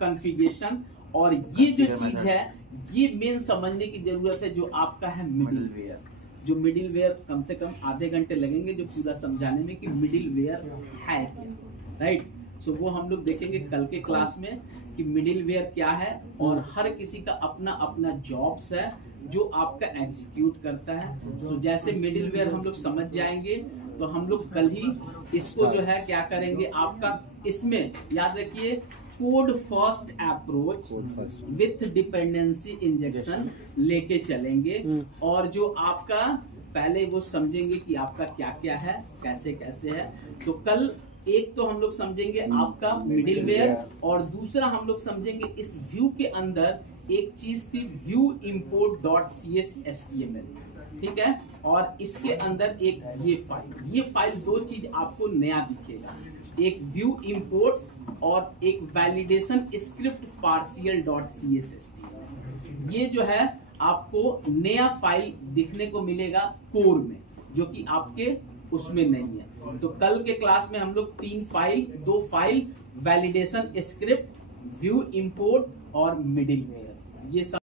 कॉन्फ़िगरेशन, और ये जो चीज है ये मेन समझने की जरूरत है, जो आपका है मिडिल वेयर। जो मिडिल वेयर कम से कम आधे घंटे लगेंगे जो पूरा समझाने में कि मिडिल वेयर है क्या, राइट। सो वो हम लोग देखेंगे कल के क्लास में कि मिडिल वेयर क्या है, और हर किसी का अपना अपना जॉब्स है जो आपका एग्जीक्यूट करता है। सो जैसे मिडिल वेयर हम लोग समझ जाएंगे तो हम लोग कल ही इसको जो है क्या करेंगे, आपका इसमें याद रखिए code first approach with dependency injection लेके चलेंगे, और जो आपका पहले वो समझेंगे कि आपका क्या क्या है, कैसे कैसे है। तो कल एक तो हम लोग समझेंगे आपका मिडिल वेयर, और दूसरा हम लोग समझेंगे इस व्यू के अंदर एक चीज थी view import dot CS HTML, ठीक है। और इसके अंदर एक ये फाइल दो चीज आपको नया दिखेगा, एक व्यू इंपोर्ट और एक validation script partial dot CS HTML। ये जो है आपको नया फाइल दिखने को मिलेगा कोर में, जो कि आपके उसमें नहीं है। तो कल के क्लास में हम लोग 2 file validation script, view import और मिडिल वेयर, ये सब